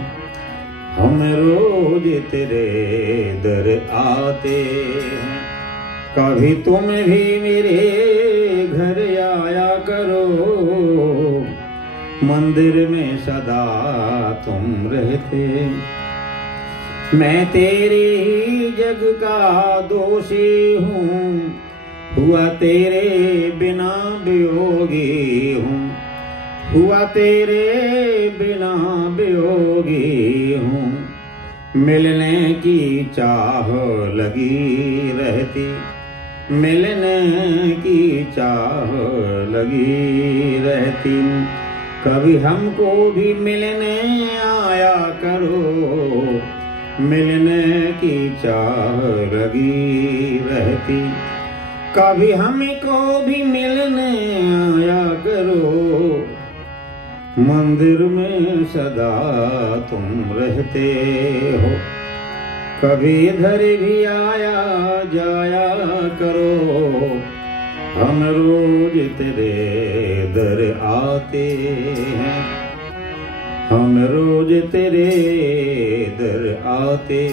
हम रोज तेरे दर आते हैं। कभी तुम भी मेरे घर आया करो, मंदिर में सदा तुम रहते। मैं तेरे ही जग का दोषी हूँ, हुआ तेरे बिना वियोगी हूँ, हुआ तेरे बिना वियोगी हूँ। मिलने की चाह लगी रहती, मिलने की चाह लगी रहती। कभी हमको भी मिलने आया करो, मिलने की चाह लगी रहती। कभी हमको भी मिलने आया करो, मंदिर में सदा तुम रहते हो। कभी इधर भी आया जाया करो, हम रोज तेरे दर आते हैं, हम रोज तेरे दर आते।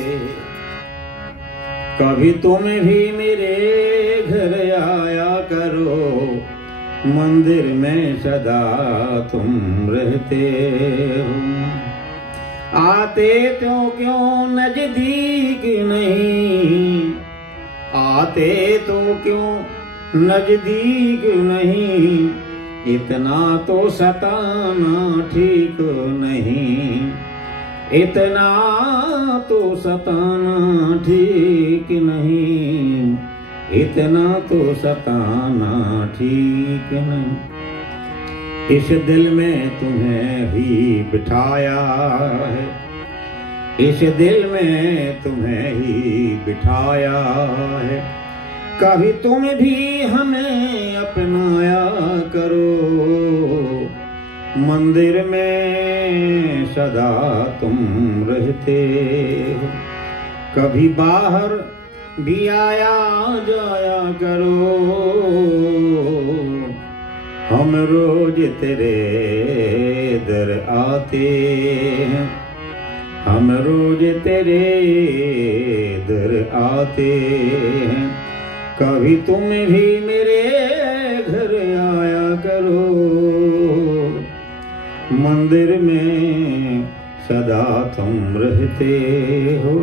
कभी तुम भी मेरे घर आया करो, मंदिर में सदा तुम रहते हो। आते तो क्यों नजदीक नहीं, आते तो क्यों नजदीक नहीं, इतना तो सताना ठीक नहीं, इतना तो सताना ठीक नहीं, इतना तो सताना ठीक नहीं। इस दिल में तुम्हें ही बिठाया है, इस दिल में तुम्हें ही बिठाया है। कभी तुम भी हमें अपनाया करो, मंदिर में सदा तुम रहते हो। कभी बाहर भी आया जाया करो, हम रोज तेरे दर आते हैं, हम रोज तेरे दर आते हैं। कभी तुम भी मेरे घर आया करो, मंदिर में सदा तुम रहते हो,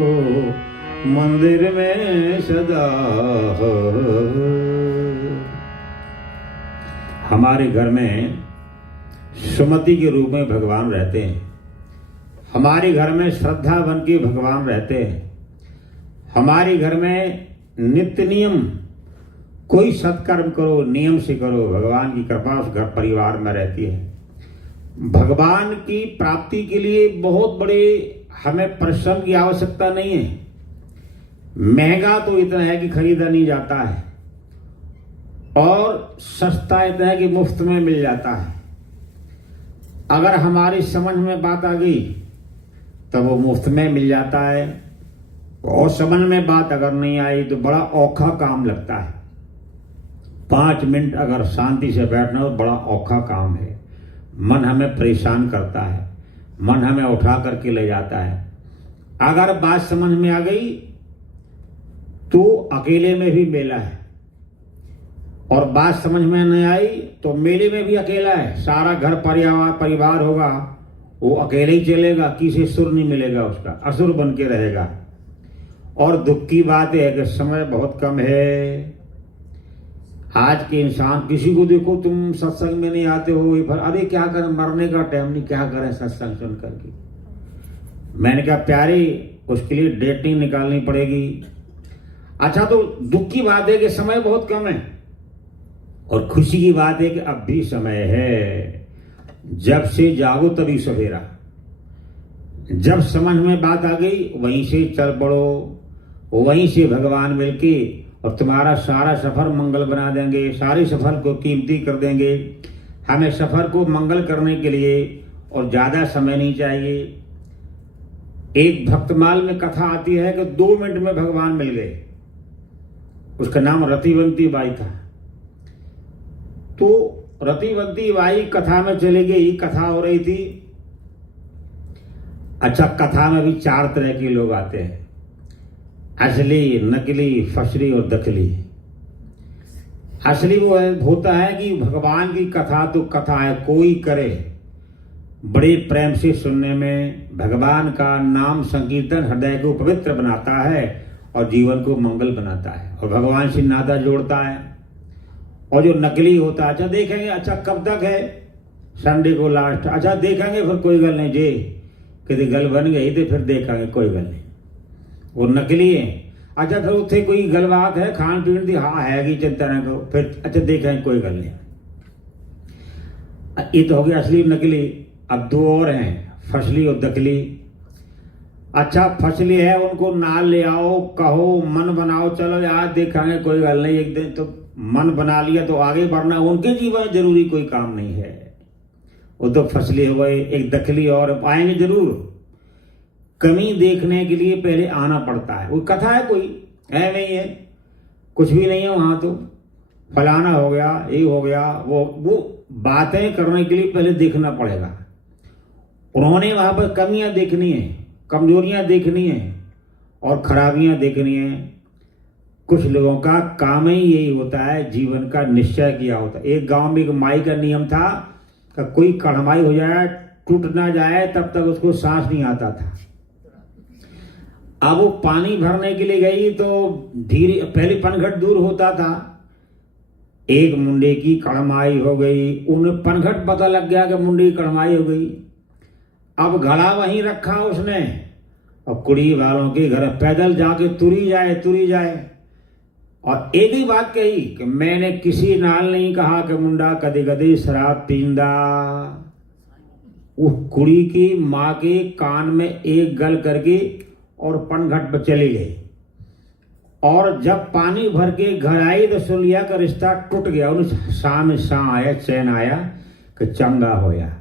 मंदिर में सदा हो। हमारे घर में सुमति के रूप में भगवान रहते हैं, हमारे घर में श्रद्धा बन के भगवान रहते हैं, हमारे घर में नित्य नियम कोई सत्कर्म करो, नियम से करो, भगवान की कृपा उस घर परिवार में रहती है। भगवान की प्राप्ति के लिए बहुत बड़े हमें परिश्रम की आवश्यकता नहीं है। महंगा तो इतना है कि खरीदा नहीं जाता है, और सस्ता इतना है कि मुफ्त में मिल जाता है। अगर हमारी समझ में बात आ गई तो वो मुफ्त में मिल जाता है, और समझ में बात अगर नहीं आई तो बड़ा औखा काम लगता है। 5 मिनट अगर शांति से बैठना हो बड़ा औखा काम है। मन हमें परेशान करता है, मन हमें उठा करके ले जाता है। अगर बात समझ में आ गई तो अकेले में भी मेला है, और बात समझ में नहीं आई तो मेले में भी अकेला है। सारा घर परिवार होगा, वो अकेले ही चलेगा, किसी सुर नहीं मिलेगा, उसका असुर बन के रहेगा। और दुख की बात है कि समय बहुत कम है। आज के इंसान, किसी को देखो तुम सत्संग में नहीं आते हो, अरे क्या करें, मरने का टाइम नहीं, क्या करें सत्संग सुन करके। मैंने कहा प्यारे, उसके लिए डेटिंग निकालनी पड़ेगी। अच्छा, तो दुख की बात है कि समय बहुत कम है, और खुशी की बात है कि अब भी समय है। जब से जागो तभी सवेरा। जब समझ में बात आ गई वहीं से चल पड़ो, वहीं से भगवान मिलके और तुम्हारा सारा सफर मंगल बना देंगे, सारे सफर को कीमती कर देंगे। हमें सफर को मंगल करने के लिए और ज्यादा समय नहीं चाहिए। एक भक्तमाल में कथा आती है कि 2 मिनट में भगवान मिल गए। उसका नाम रतिवंती बाई था। तो रतिवंती बाई कथा में चली गई, कथा हो रही थी। अच्छा, कथा में भी 4 तरह के लोग आते हैं, असली, नकली, फसली और दखली। असली वो होता है कि भगवान की कथा तो कथा है, कोई करे बड़े प्रेम से सुनने में भगवान का नाम संकीर्तन हृदय को पवित्र बनाता है और जीवन को मंगल बनाता है और भगवान से नाता जोड़ता है। और जो नकली होता है, अच्छा देखेंगे, अच्छा कब तक है, संडे को लास्ट, अच्छा देखेंगे फिर कोई गल नहीं जे कभी गल बन गई तो फिर देखेंगे कोई गल नहीं, वो नकली है। अच्छा फिर उत्थे कोई गलबात है खान पीन की, हाँ है कि चिंता न करो, फिर अच्छा देखेंगे कोई गल नहीं। ये तो हो गया असली नकली। अब 2 और हैं, फसली और दखली। अच्छा फसली है, उनको नाल ले आओ, कहो, मन बनाओ, चलो यार देखेंगे कोई गल नहीं, एक दिन तो मन बना लिया तो आगे बढ़ना, उनके जीवन जरूरी कोई काम नहीं है, वो तो फसली हो गए। एक दखली और आएंगे जरूर, कमी देखने के लिए पहले आना पड़ता है। वो कथा है कोई है नहीं है, कुछ भी नहीं है वहां, तो फलाना हो गया, ये हो गया, वो बातें करने के लिए पहले देखना पड़ेगा। उन्होंने वहां पर कमियां देखनी है, कमजोरियां देखनी है और खराबियां देखनी है। कुछ लोगों का काम ही यही होता है, जीवन का निश्चय किया होता है। एक गांव में एक माई का नियम था कि कोई कड़माई हो जाए, टूट ना जाए, तब तक उसको सांस नहीं आता था। अब वो पानी भरने के लिए गई तो धीरे, पहले पनघट दूर होता था, एक मुंडे की कड़माई हो गई, उन्हें पनघट पता लग गया कि मुंडे की कड़माई हो गई। अब घड़ा वहीं रखा उसने और कुड़ी वालों के घर पैदल जाके तुरी जाए और एक ही बात कही कि मैंने किसी नाल नहीं कहा कि मुंडा कदे कदे शराब पींदा। वो कुड़ी की माँ के कान में एक गल करके और पनघट पर चली गई और जब पानी भर के घर आई तो सुन लिया का रिश्ता टूट गया। उन्हें शाम आया, चैन आया कि चंगा होया।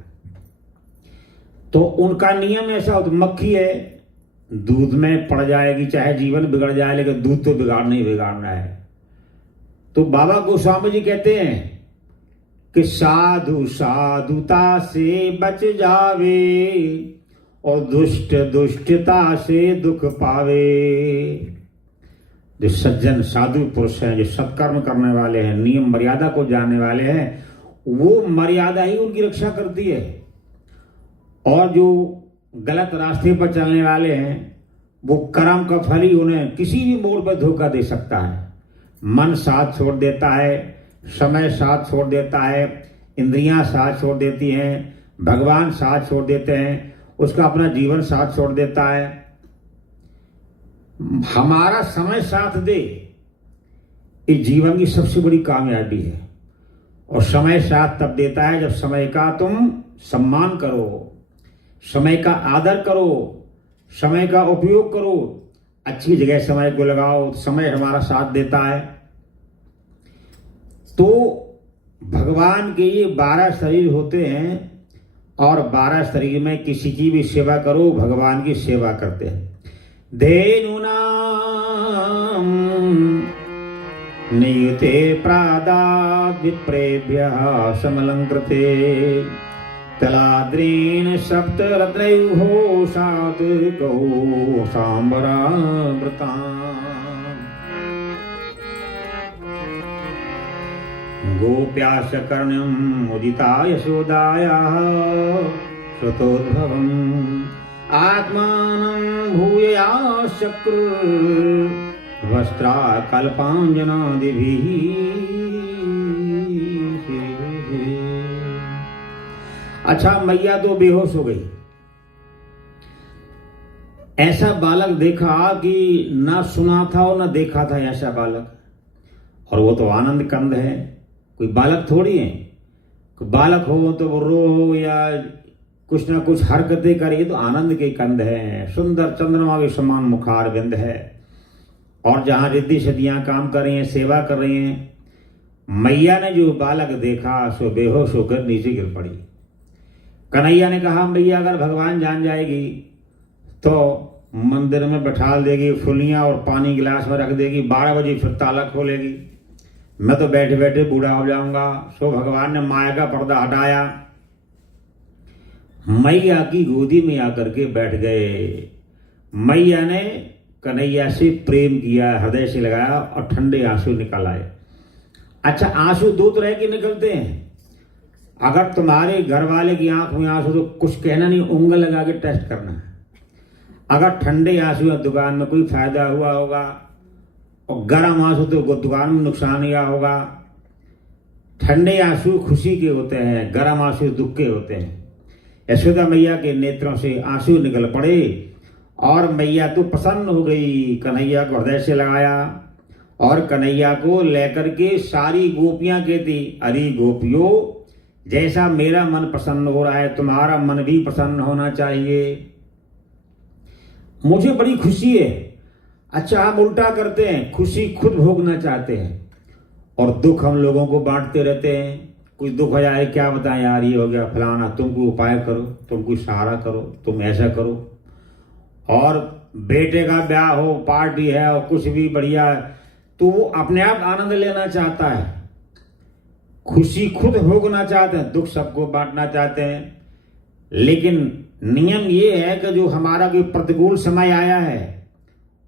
तो उनका नियम ऐसा होता, मक्खी है दूध में पड़ जाएगी, चाहे जीवन बिगड़ जाए, लेकिन दूध तो बिगाड़ना है। तो बाबा गोस्वामी जी कहते हैं कि साधु साधुता से बच जावे और दुष्ट दुष्टता से दुख पावे। जो सज्जन साधु पुरुष हैं, जो सत्कर्म करने वाले हैं, नियम मर्यादा को जानने वाले हैं, वो मर्यादा ही उनकी रक्षा करती है। और जो गलत रास्ते पर चलने वाले हैं, वो कर्म का फल ही उन्हें किसी भी मोड़ पर धोखा दे सकता है। मन साथ छोड़ देता है, समय साथ छोड़ देता है, इंद्रियां साथ छोड़ देती हैं, भगवान साथ छोड़ देते हैं, उसका अपना जीवन साथ छोड़ देता है। हमारा समय साथ दे, इस जीवन की सबसे बड़ी कामयाबी है। और समय साथ तब देता है जब समय का तुम सम्मान करो, समय का आदर करो, समय का उपयोग करो, अच्छी जगह समय को लगाओ, समय हमारा साथ देता है। तो भगवान के ये 12 शरीर होते हैं और 12 शरीर में किसी की भी सेवा करो, भगवान की सेवा करते हैं। धेनुनाम नियुते प्रादाद् विप्रेभ्यः समलंकृते तलाद्रीन सप्तरत्नैर्घोषात् गौ सांबरामृताम् गोप्याश्च कर्ण्यम् उदिता यशोदायाः श्रुतोद्भवम् आत्मानं भूयाश्चक्रुर्वस्त्रा कल्पाञ्जनादिभिः। अच्छा मैया तो बेहोश हो गई। ऐसा बालक देखा कि ना सुना था और ना देखा था ऐसा बालक, और वो तो आनंद कंद है, कोई बालक थोड़ी है। कोई बालक हो तो वो रो या कुछ ना कुछ हरकतें करे तो आनंद के कंद है, सुंदर चंद्रमा के समान मुखार बिंद है। और जहां रिद्धि सदियां काम कर रही हैं, सेवा कर रही हैं, मैया ने जो बालक देखा सो बेहोश होकर नीचे गिर पड़ी। कन्हैया ने कहा, मैया अगर भगवान जान जाएगी तो मंदिर में बैठा देगी, फुलियां और पानी गिलास में रख देगी, 12 बजे फिर ताला खोलेगी, मैं तो बैठे बैठे बूढ़ा हो जाऊंगा। सो भगवान ने माया का पर्दा हटाया, मैया की गोदी में आकर के बैठ गए। मैया ने कन्हैया से प्रेम किया, हृदय से लगाया और ठंडे आंसू निकल आए। अच्छा, आंसू दो तरह के निकलते हैं। अगर तुम्हारे घर वाले की आंख में आंसू तो कुछ कहना नहीं, उंगल लगा के टेस्ट करना है। अगर ठंडे आंसू है दुकान में कोई फायदा हुआ होगा, और गर्म आंसू तो दुकान में नुकसान हुआ होगा। ठंडे आंसू खुशी के होते हैं, गर्म आंसू दुख के होते हैं। यशोदा मैया के नेत्रों से आंसू निकल पड़े और मैया तो प्रसन्न हो गई। कन्हैया को हृदय से लगाया और कन्हैया को लेकर के सारी गोपियां कहती, अरे गोपियों, जैसा मेरा मन प्रसन्न हो रहा है तुम्हारा मन भी प्रसन्न होना चाहिए। मुझे बड़ी खुशी है। अच्छा, हम उल्टा करते हैं, खुशी खुद भोगना चाहते हैं और दुख हम लोगों को बांटते रहते हैं। कोई दुख हो जाए, क्या बताएं यार, ये हो गया फलाना, तुम कोई उपाय करो, तुम कोई सहारा करो, तुम ऐसा करो। और बेटे का ब्याह हो, पार्टी है और कुछ भी बढ़िया, तो वो अपने आप आनंद लेना चाहता है, खुशी खुद भोगना चाहते हैं, दुख सबको बांटना चाहते हैं। लेकिन नियम ये है कि जो हमारा कोई प्रतिकूल समय आया है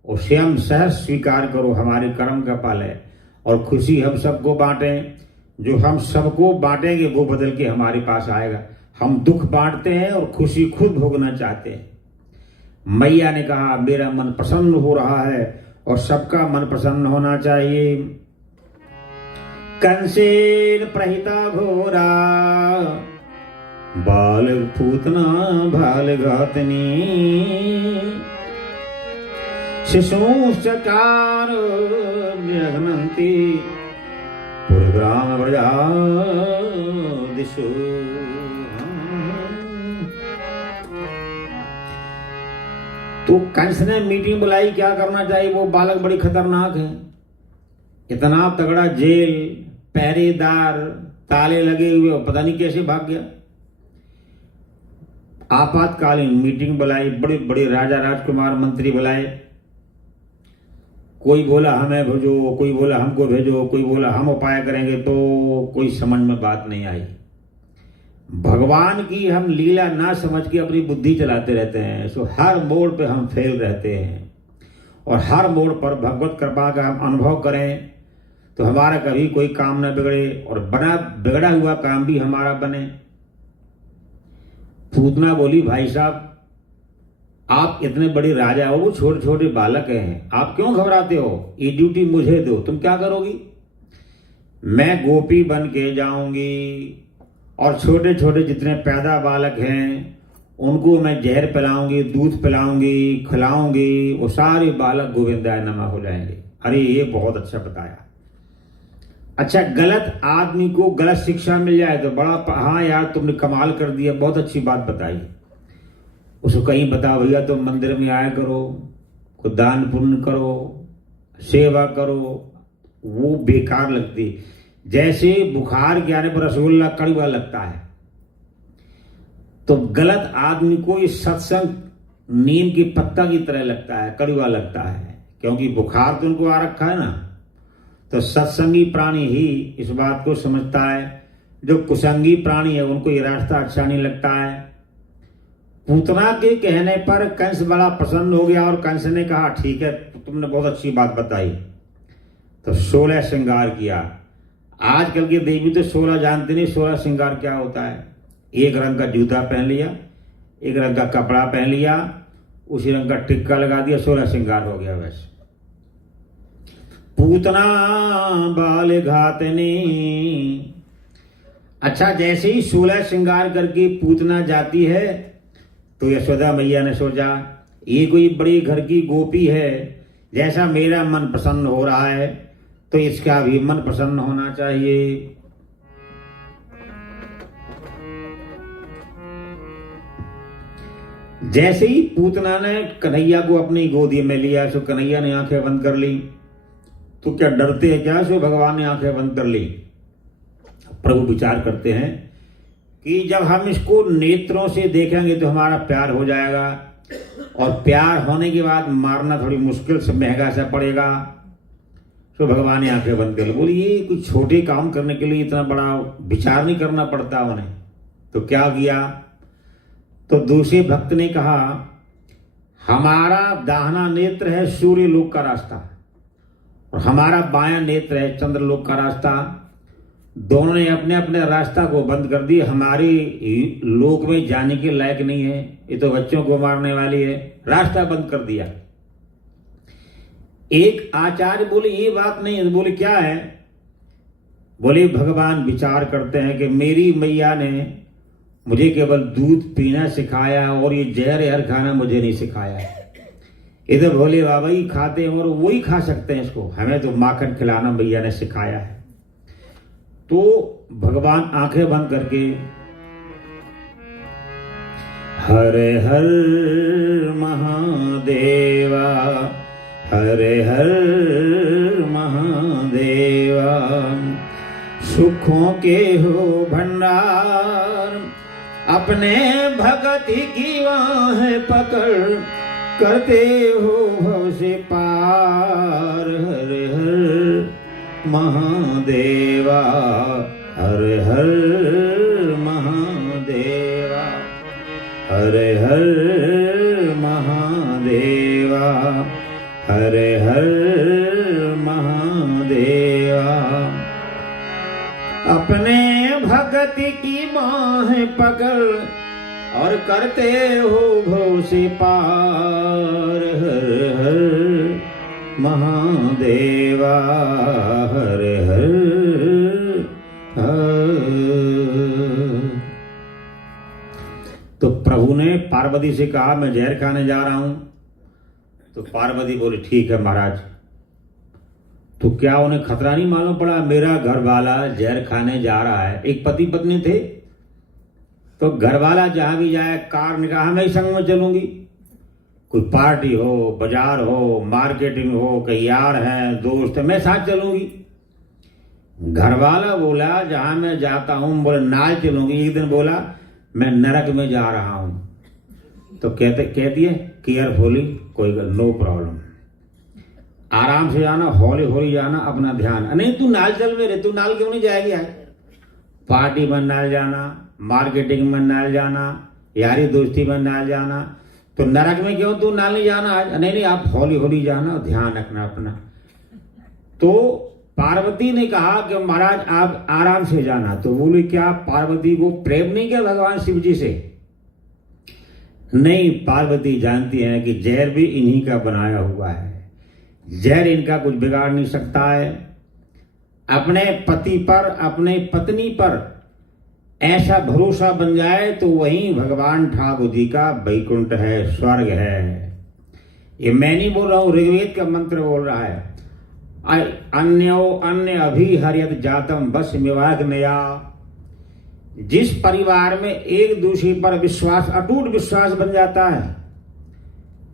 उसे हम सहज स्वीकार करो, हमारे कर्म का फल है, और खुशी हम सबको बांटें। जो हम सबको बांटेंगे वो बदल के हमारे पास आएगा। हम दुख बांटते हैं और खुशी खुद भोगना चाहते हैं। मैया ने कहा, मेरा मन प्रसन्न हो रहा है और सबका मन प्रसन्न होना चाहिए। कंसेन प्रहिता घोरा, बालक पूतना भाल घातनी, शिशुश्चकार जघनन्ति पुरग्राम व्रजा दिशु। तो कंस ने मीटिंग बुलाई, क्या करना चाहिए। वो बालक बड़ी खतरनाक है, इतना तगड़ा जेल, पहरेदार, ताले लगे हुए, पता नहीं कैसे भाग गया। आपातकालीन मीटिंग बुलाई, बड़े बड़े राजा राजकुमार मंत्री बुलाए। कोई बोला हमें भेजो, कोई बोला हमको भेजो, कोई बोला हम उपाय करेंगे, तो कोई समझ में बात नहीं आई। भगवान की हम लीला ना समझ के अपनी बुद्धि चलाते रहते हैं, सो हर मोड़ पे हम फेल रहते हैं। और हर मोड़ पर भगवत कृपा का हम अनुभव करें तो हमारा कभी कोई काम न बिगड़े और बना बिगड़ा हुआ काम भी हमारा बने। पूतना बोली, भाई साहब आप इतने बड़े राजा हो, वो छोटे छोटे बालक हैं, आप क्यों घबराते हो, ये ड्यूटी मुझे दो, तुम क्या करोगी। मैं गोपी बन के जाऊंगी और छोटे छोटे जितने पैदा बालक हैं उनको मैं जहर पिलाऊंगी, दूध पिलाऊंगी, खिलाऊंगी, वो सारे बालक गोविंदाय नमः हो जाएंगे। अरे ये बहुत अच्छा बताया। अच्छा, गलत आदमी को गलत शिक्षा मिल जाए तो बड़ा, हाँ यार तुमने कमाल कर दिया, बहुत अच्छी बात बताई। उसको कहीं बताओ, भैया तुम मंदिर में आया करो, को दान पुण्य करो, सेवा करो, वो बेकार लगती। जैसे बुखार के आने पर रसगुल्ला कड़वा लगता है, तो गलत आदमी को ये सत्संग नीम की पत्ता की तरह लगता है, कड़वा लगता है, क्योंकि बुखार तो उनको आ रखा है ना। तो सत्संगी प्राणी ही इस बात को समझता है, जो कुसंगी प्राणी है उनको ये रास्ता अच्छा नहीं लगता है। पूतना के कहने पर कंस बड़ा प्रसन्न हो गया और कंस ने कहा, ठीक है तुमने बहुत अच्छी बात बताई। तो 16 श्रृंगार किया। आजकल के देवी तो 16 जानते नहीं 16 श्रृंगार क्या होता है। एक रंग का जूता पहन लिया, एक रंग का कपड़ा पहन लिया, उसी रंग का टिक्का लगा दिया, 16 श्रृंगार हो गया। वैसे पूतना बाल घातनी। अच्छा, जैसे ही 16 श्रृंगार करके पूतना जाती है तो यशोदा मैया ने सोचा, ये कोई बड़ी घर की गोपी है, जैसा मेरा मन प्रसन्न हो रहा है तो इसका भी मन प्रसन्न होना चाहिए। जैसे ही पूतना ने कन्हैया को अपनी गोदी में लिया, सो कन्हैया ने आंखें बंद कर ली। तो क्या डरते हैं क्या? सो भगवान ने आंखें बंद कर ली। प्रभु विचार करते हैं कि जब हम इसको नेत्रों से देखेंगे तो हमारा प्यार हो जाएगा, और प्यार होने के बाद मारना थोड़ी मुश्किल से महंगा सा पड़ेगा। तो भगवान ने आंखें बंद कर ली। बोली ये कुछ छोटे काम करने के लिए इतना बड़ा विचार नहीं करना पड़ता उन्हें। तो क्या किया? तो दूसरे भक्त ने कहा, हमारा दाहिना नेत्र है सूर्य लोक का रास्ता, और हमारा बायां नेत्र है चंद्रलोक का रास्ता। दोनों ने अपने अपने रास्ता को बंद कर दिए। हमारी लोक में जाने के लायक नहीं है, ये तो बच्चों को मारने वाली है। रास्ता बंद कर दिया। एक आचार्य बोले ये बात नहीं है। बोले क्या है? बोले भगवान विचार करते हैं कि मेरी मैया ने मुझे केवल दूध पीना सिखाया और ये जहर यार खाना मुझे नहीं सिखाया। इधर भोले बाबा ही खाते हैं और वही खा सकते हैं इसको, हमें तो माखन खिलाना मैया ने सिखाया है। तो भगवान आंखें बंद करके हरे हर महादेवा, हरे हर महादेवा, सुखों के हो भंडार, अपने भगति की वाह पकड़, करते हो भव से पार। हरे हर महादेवा, हरे हर महादेवा, हरे हर महादेवा, हरे हर महादेवा, अपने भगति की बाह पकड़ और करते हो भव से पार। हर हर महादेवा, हर हर तो प्रभु ने पार्वती से कहा मैं जहर खाने जा रहा हूं। तो पार्वती बोली ठीक है महाराज। तो क्या उन्हें खतरा नहीं मालूम पड़ा? मेरा घर वाला जहर खाने जा रहा है। एक पति पत्नी थे, तो घर वाला जहां भी जाए कार निकाह मैं ही संग में चलूंगी। कोई पार्टी हो, बाजार हो, मार्केटिंग हो, कहीं यार है, दोस्त है, मैं साथ चलूंगी। घर वाला बोला जहां मैं जाता हूं, बोले नाल चलूंगी। एक दिन बोला मैं नरक में जा रहा हूं। तो कहती है केयरफुली, कोई नो प्रॉब्लम, आराम से जाना, हौली हौली जाना, अपना ध्यान। नहीं तू नाल चल मेरे, तू नाल क्यों नहीं जाएगी? यार पार्टी में नाल जाना, मार्केटिंग में नाल जाना, यारी दोस्ती में नाल जाना, तो नरक में क्यों तू नाल नहीं जाना आज? नहीं आप हौली हौली जाना, ध्यान रखना अपना। तो पार्वती ने कहा कि महाराज आप आराम से जाना। तो बोले क्या पार्वती को प्रेम नहीं किया भगवान शिव जी से? नहीं, पार्वती जानती है कि जहर भी इन्हीं का बनाया हुआ है, जहर इनका कुछ बिगाड़ नहीं सकता है। अपने पति पर, अपने पत्नी पर ऐसा भरोसा बन जाए तो वही भगवान ठाकुर जी का वैकुंठ है, स्वर्ग है। ये मैं नहीं बोल रहा हूं, ऋग्वेद का मंत्र बोल रहा है। अन्यो अन्य अभिहर्यत जातम बस विवाह नया। जिस परिवार में एक दूसरे पर विश्वास, अटूट विश्वास बन जाता है,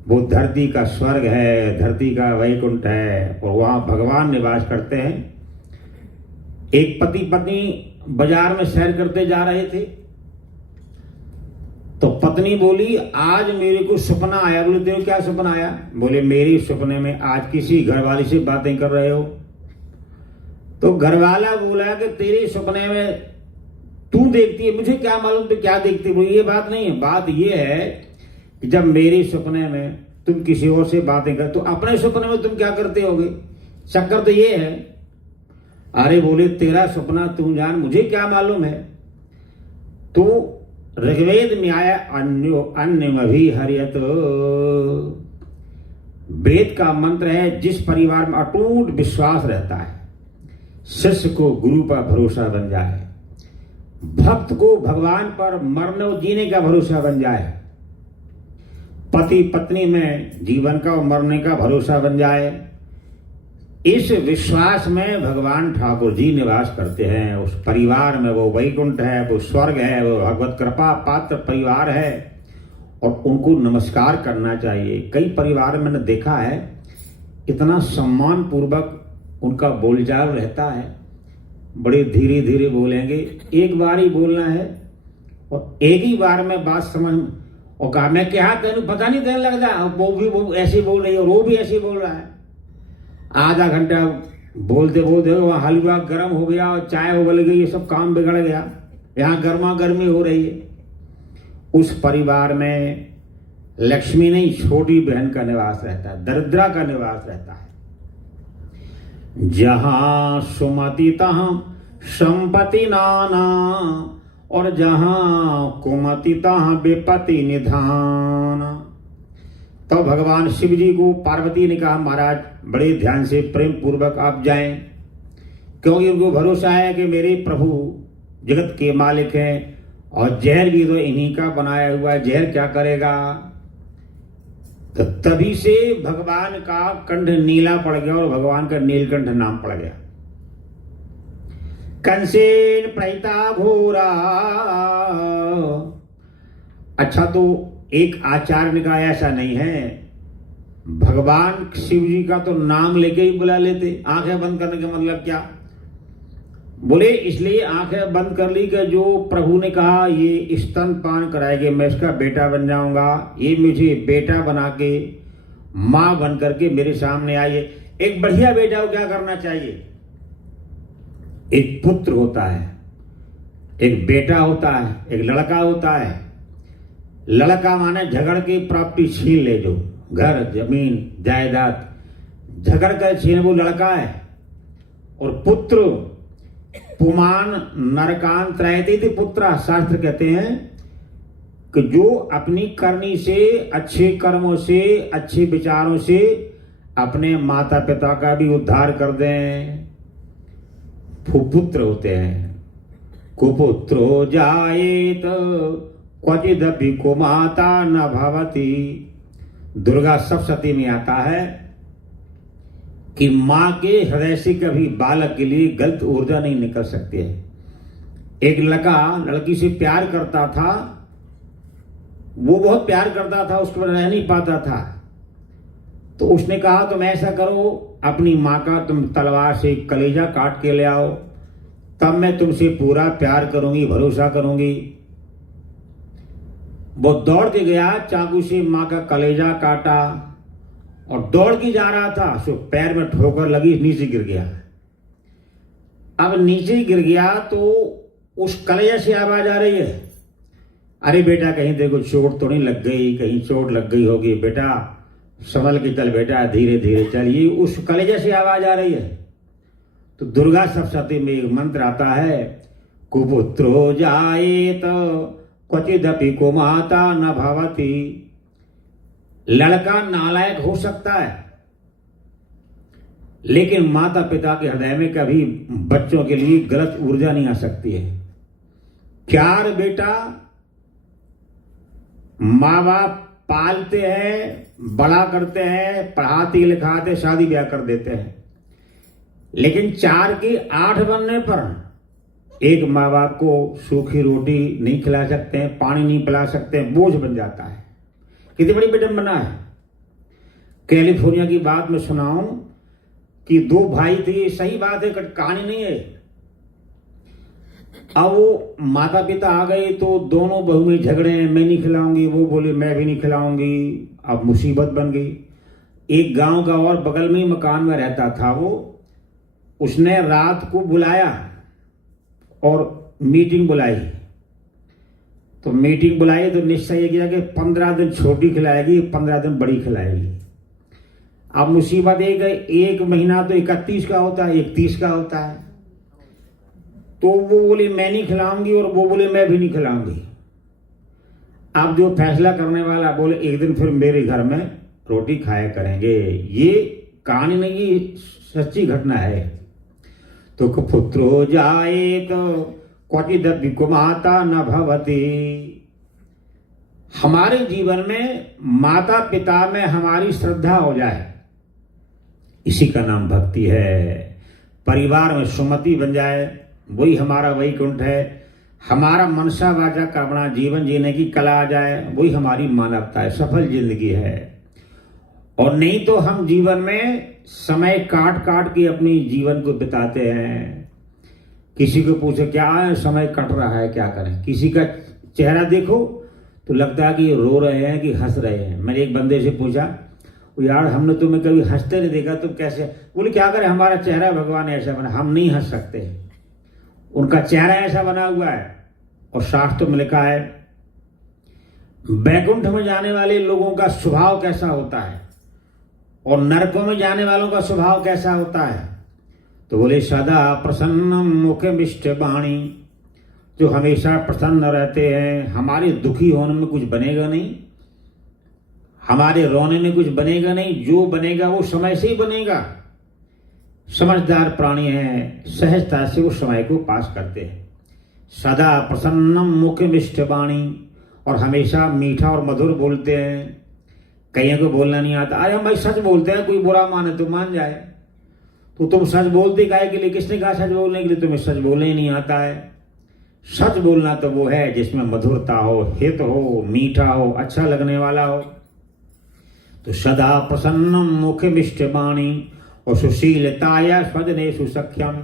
वो धरती का स्वर्ग है, धरती का वैकुंठ है, और वहां भगवान निवास करते हैं। एक पति पत्नी बाजार में सैर करते जा रहे थे, तो पत्नी बोली आज मेरे को सपना आया। बोले तेरे क्या सपना आया? बोले मेरी सपने में आज किसी घरवाली से बातें कर रहे हो। तो घरवाला बोला कि तेरे सपने में तू देखती है, मुझे क्या मालूम तो क्या देखती। बोली ये बात नहीं है, बात ये है कि जब मेरे सपने में तुम किसी और से बातें कर, तो अपने सपने में तुम क्या करते होगे? चक्कर तो ये है। अरे बोले तेरा सपना तू जान, मुझे क्या मालूम है। तो ऋग्वेद में आया अन्यो अन्यमभिहर्यत, वेद का मंत्र है। जिस परिवार में अटूट विश्वास रहता है, शिष्य को गुरु पर भरोसा बन जाए, भक्त को भगवान पर मरने और जीने का भरोसा बन जाए, पति पत्नी में जीवन का और मरने का भरोसा बन जाए, इस विश्वास में भगवान ठाकुर जी निवास करते हैं। उस परिवार में वो वैकुंठ है, वो स्वर्ग है, वो भगवत कृपा पात्र परिवार है। और उनको नमस्कार करना चाहिए। कई परिवार में मैंने देखा है इतना सम्मान पूर्वक उनका बोलचाल रहता है, बड़े धीरे धीरे बोलेंगे, एक बार ही बोलना है और एक ही बार में बात समझ, और कहा मैं क्या तेन पता नहीं देने लग जा, वो ऐसे बोल रही है और वो भी ऐसे बोल रहा है। आधा घंटा बोलते बोलते वहाँ हलवा गर्म हो गया और चाय उबल गई, ये सब काम बिगड़ गया, यहाँ गर्मा गर्मी हो रही है। उस परिवार में लक्ष्मी नहीं, छोटी बहन का निवास रहता है, दरिद्रा का निवास रहता है। जहां सुमति तहां संपत्ति नाना, और जहां कुमति तहां विपत्ति निधान। तो भगवान शिव जी को पार्वती ने कहा महाराज बड़े ध्यान से प्रेम पूर्वक आप जाएं, क्योंकि उनको भरोसा है कि मेरे प्रभु जगत के मालिक हैं और जहर भी तो इन्हीं का बनाया हुआ है, जहर क्या करेगा। तो तभी से भगवान का कंठ नीला पड़ गया और भगवान का नीलकंठ नाम पड़ गया। कंसेन प्रहिता घोरा। अच्छा, तो एक आचार्य ने कहा ऐसा नहीं है, भगवान शिव जी का तो नाम लेके ही बुला लेते, आंखें बंद करने का मतलब क्या। बोले इसलिए आंखें बंद कर ली कि जो प्रभु ने कहा ये स्तनपान कराएंगे, मैं इसका बेटा बन जाऊंगा, ये मुझे बेटा बना के मां बन करके मेरे सामने आइए। एक बढ़िया बेटा को क्या करना चाहिए, एक पुत्र होता है, एक बेटा होता है, एक लड़का होता है। लड़का माने झगड़ के प्रॉपर्टी छीन ले, जो घर जमीन जायदाद झगड़ कर छीन, वो लड़का है। और पुत्र पुमान नरकान त्रयते पुत्रा, शास्त्र कहते हैं कि जो अपनी करनी से, अच्छे कर्मों से, अच्छे विचारों से अपने माता पिता का भी उद्धार कर दें, पुत्र होते हैं। कुपुत्रो जायेत क्वचिदपि कुमाता न भवति। दुर्गा सप्तशती में आता है कि मां के हृदय से कभी बालक के लिए गलत ऊर्जा नहीं निकल सकती है। एक लड़का लड़की से प्यार करता था, वो बहुत प्यार करता था, उसके बाद रह नहीं पाता था, तो उसने कहा तुम ऐसा करो, अपनी मां का तुम तलवार से कलेजा काट के ले आओ, तब मैं तुमसे पूरा प्यार करूंगी, भरोसा करूंगी। वो दौड़ के गया, चाकू से मां का कलेजा काटा और दौड़ के जा रहा था, सो पैर में ठोकर लगी, नीचे गिर गया। अब नीचे गिर गया तो उस कलेजा से आवाज आ रही है, अरे बेटा कहीं देखो चोट तो नहीं लग गई, कहीं चोट लग गई होगी, बेटा संभल के चल, बेटा धीरे धीरे चल। ये उस कलेजा से आवाज आ रही है। तो दुर्गा सप्तशती में एक मंत्र आता है, कुपुत्रो जायेत क्वचिदपि कुमाता न भवति। लड़का नालायक हो सकता है, लेकिन माता पिता के हृदय में कभी बच्चों के लिए गलत ऊर्जा नहीं आ सकती है। चार बेटा माँ बाप पालते हैं, बड़ा करते हैं, पढ़ाते लिखाते, शादी ब्याह कर देते हैं, लेकिन 4 की 8 बनने पर एक माँ बाप को सूखी रोटी नहीं खिला सकते हैं, पानी नहीं पिला सकते हैं, बोझ बन जाता है। कितनी बड़ी विडंबना है। कैलिफोर्निया की बात मैं सुनाऊं कि 2 भाई थे, सही बात है, कहानी नहीं है। अब वो माता पिता आ गए तो दोनों बहू में झगड़े हैं, मैं नहीं खिलाऊंगी, वो बोले मैं भी नहीं खिलाऊंगी। अब मुसीबत बन गई। एक गांव का और बगल में ही मकान में रहता था वो, उसने रात को बुलाया और मीटिंग बुलाई। तो मीटिंग बुलाई तो निश्चय ये किया कि 15 दिन छोटी खिलाएगी, 15 दिन बड़ी खिलाएगी। अब मुसीबत एक महीना तो 31 का होता है, 31 का होता है। तो वो बोली मैं नहीं खिलाऊंगी और वो बोले मैं भी नहीं खिलाऊंगी। अब जो फैसला करने वाला बोले एक दिन फिर मेरे घर में रोटी खाया करेंगे। ये कहानी नहीं, ये सच्ची घटना है। तो पुत्रो जायेत क्वचिदपि कुमाता न भवति। हमारे जीवन में माता पिता में हमारी श्रद्धा हो जाए, इसी का नाम भक्ति है। परिवार में सुमति बन जाए, वही हमारा वैकुंठ है। हमारा मनसा वाचा कर्मणा जीवन जीने की कला आ जाए, वही हमारी मानवता है, सफल जिंदगी है। और नहीं तो हम जीवन में समय काट काट के अपनी जीवन को बिताते हैं। किसी को पूछो क्या है, समय कट रहा है, क्या करें। किसी का चेहरा देखो तो लगता है कि रो रहे हैं कि हंस रहे हैं। मैंने एक बंदे से पूछा, यार हमने तुम्हें कभी हंसते नहीं देखा, तुम कैसे? बोले क्या करें, हमारा चेहरा भगवान ऐसा बना, हम नहीं हंस सकते। उनका चेहरा ऐसा बना हुआ है। और शास्त्र में लिखा है बैकुंठ में जाने वाले लोगों का स्वभाव कैसा होता है और नरकों में जाने वालों का स्वभाव कैसा होता है। तो बोले सदा प्रसन्नम मुखमिष्ट वाणी, जो हमेशा प्रसन्न रहते हैं। हमारे दुखी होने में कुछ बनेगा नहीं, हमारे रोने में कुछ बनेगा नहीं। जो बनेगा वो समय से ही बनेगा। समझदार प्राणी हैं, सहजता से वो समय को पास करते हैं। सदा प्रसन्नम मुखमिष्ट वाणी, और हमेशा मीठा और मधुर बोलते हैं। कईयों को बोलना नहीं आता। अरे हम भाई सच बोलते हैं, कोई बुरा माने तो मान जाए। तो तुम सच बोलते काहे के लिए? किसने कहा सच बोलने के लिए? तुम्हें सच बोलने ही नहीं आता है। सच बोलना तो वो है जिसमें मधुरता हो, हित हो, मीठा हो, अच्छा लगने वाला हो। तो सदा प्रसन्नम मुखमिष्ट वाणी और सुशीलताया स्वजनेषु सख्यम।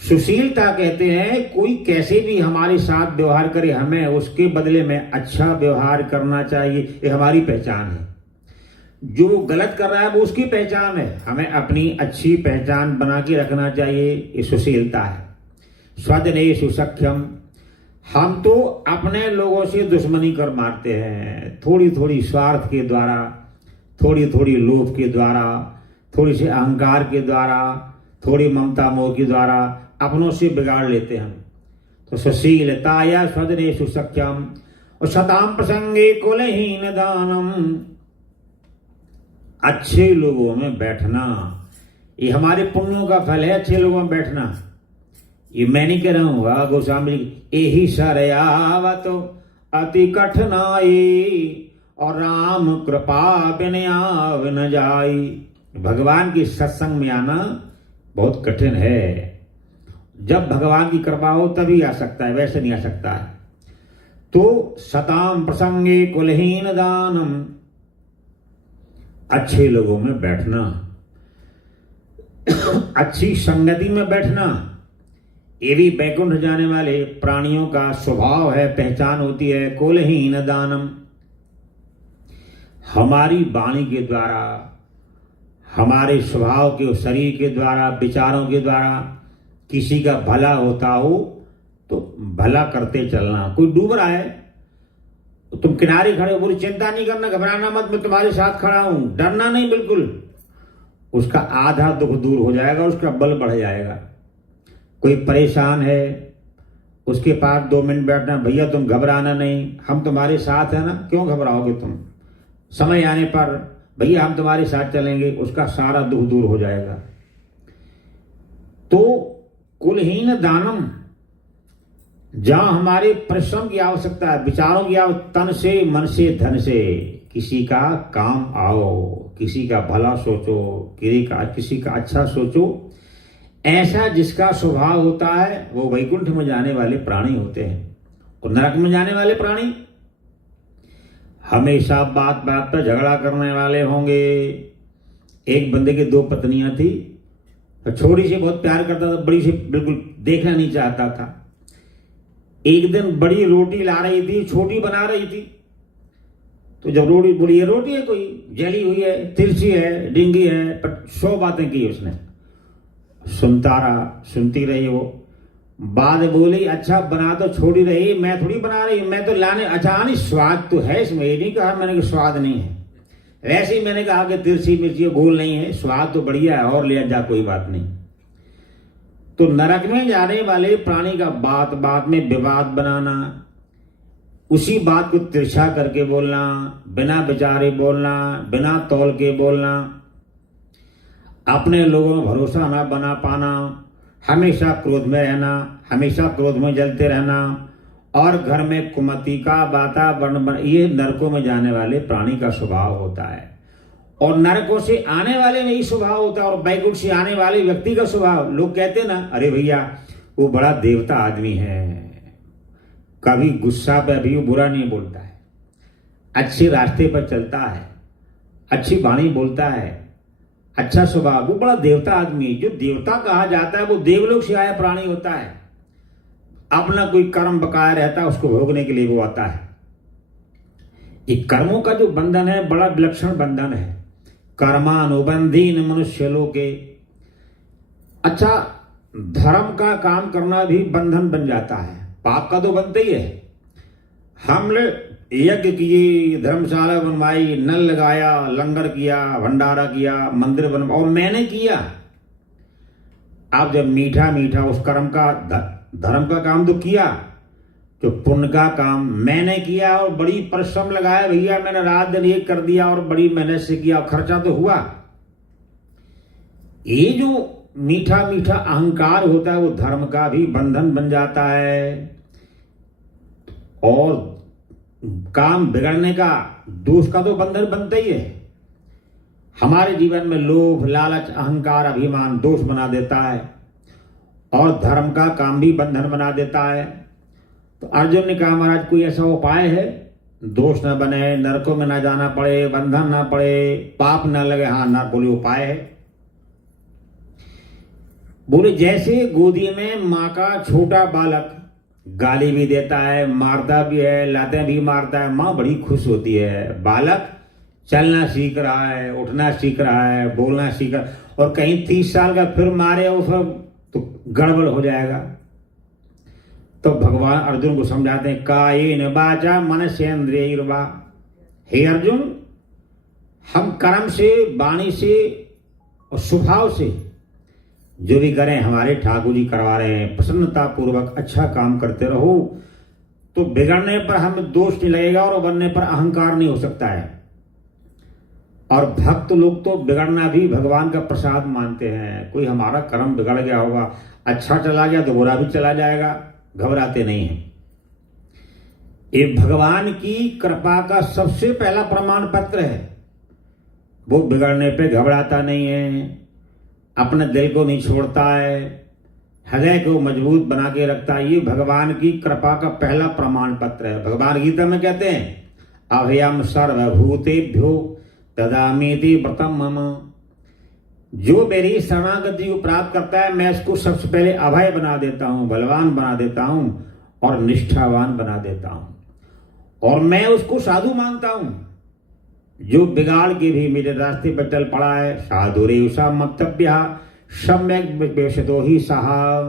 सुशीलता कहते हैं कोई कैसे भी हमारे साथ व्यवहार करे, हमें उसके बदले में अच्छा व्यवहार करना चाहिए। ये हमारी पहचान है। जो गलत कर रहा है वो उसकी पहचान है, हमें अपनी अच्छी पहचान बना के रखना चाहिए। ये सुशीलता है। स्वजनेषु सख्यम, हम तो अपने लोगों से दुश्मनी कर मारते हैं, थोड़ी थोड़ी स्वार्थ के द्वारा, थोड़ी थोड़ी लोभ के द्वारा, थोड़ी सी अहंकार के द्वारा, थोड़ी ममता मोह के द्वारा अपनों से बिगाड़ लेते हैं। तो सुशीलताया स्वजनेषु सख्यम और शताम प्रसंगे कुलहीन दानम, अच्छे लोगों में बैठना, ये हमारे पुण्यों का फल है। अच्छे लोगों में बैठना, ये मैं नहीं कह रहा हूँ, गोस्वामी जी, यही सरयावतो अति कठिनाई और राम कृपा बिन आव न जाई। भगवान की सत्संग में आना बहुत कठिन है। जब भगवान की कृपा हो तभी आ सकता है, वैसे नहीं आ सकता है। तो सताम प्रसंगे कुलहीन दानम, अच्छे लोगों में बैठना, अच्छी संगति में बैठना, ये भी बैकुंठ जाने वाले प्राणियों का स्वभाव है, पहचान होती है। कुलहीन दानम, हमारी वाणी के द्वारा, हमारे स्वभाव के, शरीर के द्वारा, विचारों के द्वारा किसी का भला होता हो तो भला करते चलना। कोई डूब रहा है तो तुम किनारे खड़े हो, पूरी चिंता नहीं करना, घबराना मत, मैं तुम्हारे साथ खड़ा हूं, डरना नहीं बिल्कुल। उसका आधा दुख दूर हो जाएगा, उसका बल बढ़ जाएगा। कोई परेशान है, उसके पास 2 मिनट बैठना, भैया तुम घबराना नहीं, हम तुम्हारे साथ है ना, क्यों घबराओगे तुम, समय आने पर भैया हम तुम्हारे साथ चलेंगे, उसका सारा दुख दूर हो जाएगा। तो कुलहीन दानम, जहां हमारे परिश्रम की आवश्यकता है, विचारों की आवश्यकता, तन से, मन से, धन से किसी का काम आओ, किसी का भला सोचो, किसी का अच्छा सोचो। ऐसा जिसका स्वभाव होता है वो वैकुंठ में जाने वाले प्राणी होते हैं। और नरक में जाने वाले प्राणी हमेशा बात बात पर झगड़ा करने वाले होंगे। एक बंदे की 2 पत्नियां थी, छोटी से बहुत प्यार करता था, बड़ी से बिल्कुल देखना नहीं चाहता था। एक दिन बड़ी रोटी ला रही थी, छोटी बना रही थी। तो जब रोटी बोली, ये रोटी है कोई जली हुई है, तिरछी है, डिंगी है, पर 100 बातें की उसने। सुनती रही वो। बाद बोली, अच्छा बना तो छोड़ी रही, मैं थोड़ी बना रही, मैं तो लाने, अच्छा नहीं स्वाद तो है इसमें, ये नहीं कहा मैंने कि स्वाद नहीं है। वैसे ही मैंने कहा कि तिरछी मिर्ची गोल नहीं है, स्वाद तो बढ़िया है, और ले जा, कोई बात नहीं। तो नरक में जाने वाले प्राणी का बात बात में विवाद बनाना, उसी बात को तिरछा करके बोलना, बिना विचारे बोलना, बिना तौल के बोलना, अपने लोगों में भरोसा न बना पाना, हमेशा क्रोध में रहना, हमेशा क्रोध में जलते रहना, और घर में कुमति का वातावरण, ये नरकों में जाने वाले प्राणी का स्वभाव होता है। और नरकों से आने वाले में ही स्वभाव होता है, और बैकुंठ से आने वाले व्यक्ति का स्वभाव। लोग कहते हैं ना, अरे भैया वो बड़ा देवता आदमी है, कभी गुस्सा पे भी वो बुरा नहीं बोलता है, अच्छे रास्ते पर चलता है, अच्छी वाणी बोलता है, अच्छा स्वभाव, वो बड़ा देवता आदमी। जो देवता कहा जाता है वो देवलोक से आया प्राणी होता है, अपना कोई कर्म बकाया रहता है, उसको भोगने के लिए वो आता है। ये कर्मों का जो बंधन है बड़ा विलक्षण बंधन है। कर्मानुबंधीन मनुष्य लोके, अच्छा धर्म का काम करना भी बंधन बन जाता है, पाप का तो बनता ही है। हमने यज्ञ किए, धर्मशाला बनवाई, नल लगाया, लंगर किया, भंडारा किया, मंदिर बनवा, और मैंने किया। आप जब मीठा मीठा उस कर्म का धर्म का काम तो किया, तो पुण्य का काम मैंने किया और बड़ी परिश्रम लगाया भैया, मैंने रात दिन एक कर दिया और बड़ी मेहनत से किया, खर्चा तो हुआ। ये जो मीठा मीठा अहंकार होता है वो धर्म का भी बंधन बन जाता है, और काम बिगड़ने का, दोष का तो बंधन बनता ही है। हमारे जीवन में लोभ, लालच, अहंकार, अभिमान दोष बना देता है, और धर्म का काम भी बंधन बना देता है। तो अर्जुन ने कहा महाराज कोई ऐसा उपाय है, दोष न बने, नरकों में ना जाना पड़े, बंधन ना पड़े, पाप ना लगे? हाँ ना, बोले उपाय है। बोले जैसे गोदी में माँ का छोटा बालक गाली भी देता है, मारता भी है, लातें भी मारता है, माँ बड़ी खुश होती है। बालक चलना सीख रहा है, उठना सीख रहा है, बोलना सीख रहा है, और कहीं 30 साल का फिर मारे वो सब तो गड़बड़ हो जाएगा। तो भगवान अर्जुन को समझाते हैं, कायेन वाचा मनसेन्द्रियैर्वा, हे अर्जुन हम कर्म से, वाणी से और स्वभाव से जो भी करें, हमारे ठाकुर जी करवा रहे हैं, प्रसन्नता पूर्वक अच्छा काम करते रहो, तो बिगड़ने पर हमें दोष नहीं लगेगा और बनने पर अहंकार नहीं हो सकता है। और भक्त लोग तो बिगड़ना भी भगवान का प्रसाद मानते हैं। कोई हमारा कर्म बिगड़ गया होगा, अच्छा चला गया तो बुरा भी चला जाएगा, घबराते नहीं हैं। ये भगवान की कृपा का सबसे पहला प्रमाण पत्र है। वो बिगड़ने पे घबराता नहीं है, अपने दिल को नहीं छोड़ता है, हृदय को मजबूत बना के रखता है। ये भगवान की कृपा का पहला प्रमाण पत्र है। भगवान गीता में कहते हैं, अभयम सर्वभूतेभ्यो ददामीति व्रतम मम। जो मेरी शरणागति को प्राप्त करता है, मैं इसको सबसे पहले अभय बना देता हूं, बलवान बना देता हूं और निष्ठावान बना देता हूं, और मैं उसको साधु मानता हूं। जो बिगाड़ के भी मेरे रास्ते पर चल पड़ा है, साधुरेषा मक्तव्य सम्यक विवेशतो ही सहा।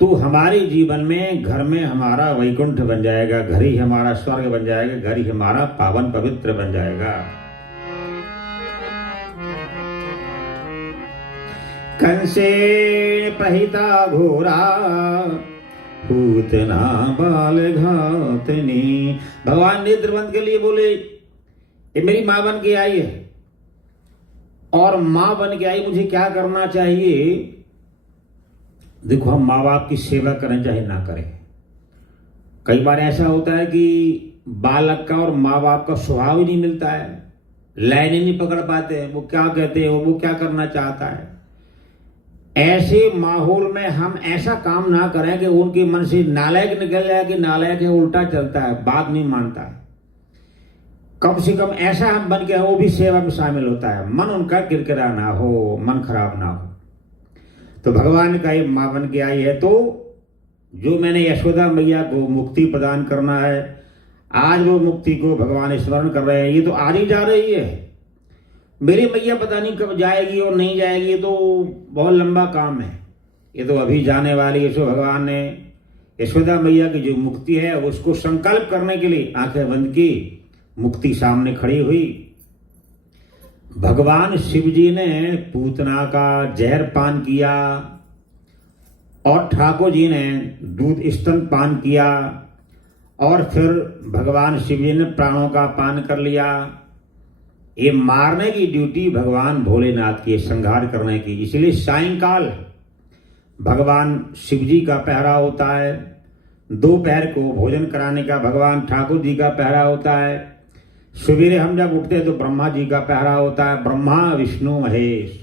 तो हमारे जीवन में, घर में हमारा वैकुंठ बन जाएगा, घर ही हमारा स्वर्ग बन जाएगा, घर ही हमारा पावन पवित्र बन जाएगा। कंसे प्रहिता घोरा पूतना बाल घातनी। भगवान नेत्र बंद के लिए बोले, ये मेरी मां बन के आई है, और मां बन के आई, मुझे क्या करना चाहिए? देखो, हम माँ बाप की सेवा करें चाहे ना करें। कई बार ऐसा होता है कि बालक का और माँ बाप का स्वभाव ही नहीं मिलता है, लाइन ही नहीं पकड़ पाते, वो क्या कहते हैं, वो क्या करना चाहता है। ऐसे माहौल में हम ऐसा काम ना करें कि उनके मन से नालायक निकल जाए कि नालायक है, उल्टा चलता है, बात नहीं मानता है। कम से कम ऐसा हम बन के, वो भी सेवा में शामिल होता है, मन उनका किरकिरा ना हो, मन खराब ना हो। तो भगवान का ये मां बन के आई है, तो जो मैंने यशोदा मैया को मुक्ति प्रदान करना है, आज वो मुक्ति को भगवान स्मरण कर रहे हैं। ये तो आज ही जा रही है, मेरी मैया पता नहीं कब जाएगी और नहीं जाएगी, ये तो बहुत लंबा काम है, ये तो अभी जाने वाली है। सो भगवान ने यशोदा मैया की जो मुक्ति है उसको संकल्प करने के लिए आंखें बंद की, मुक्ति सामने खड़ी हुई। भगवान शिव जी ने पूतना का जहर पान किया, और ठाकुर जी ने दूध स्तन पान किया, और फिर भगवान शिव जी ने प्राणों का पान कर लिया। ये मारने की ड्यूटी भगवान भोलेनाथ की, संहार करने की। इसलिए सायंकाल भगवान शिव जी का पहरा होता है, दोपहर को भोजन कराने का भगवान ठाकुर जी का पहरा होता है, सवेरे हम जब उठते हैं तो ब्रह्मा जी का पहरा होता है, ब्रह्मा विष्णु महेश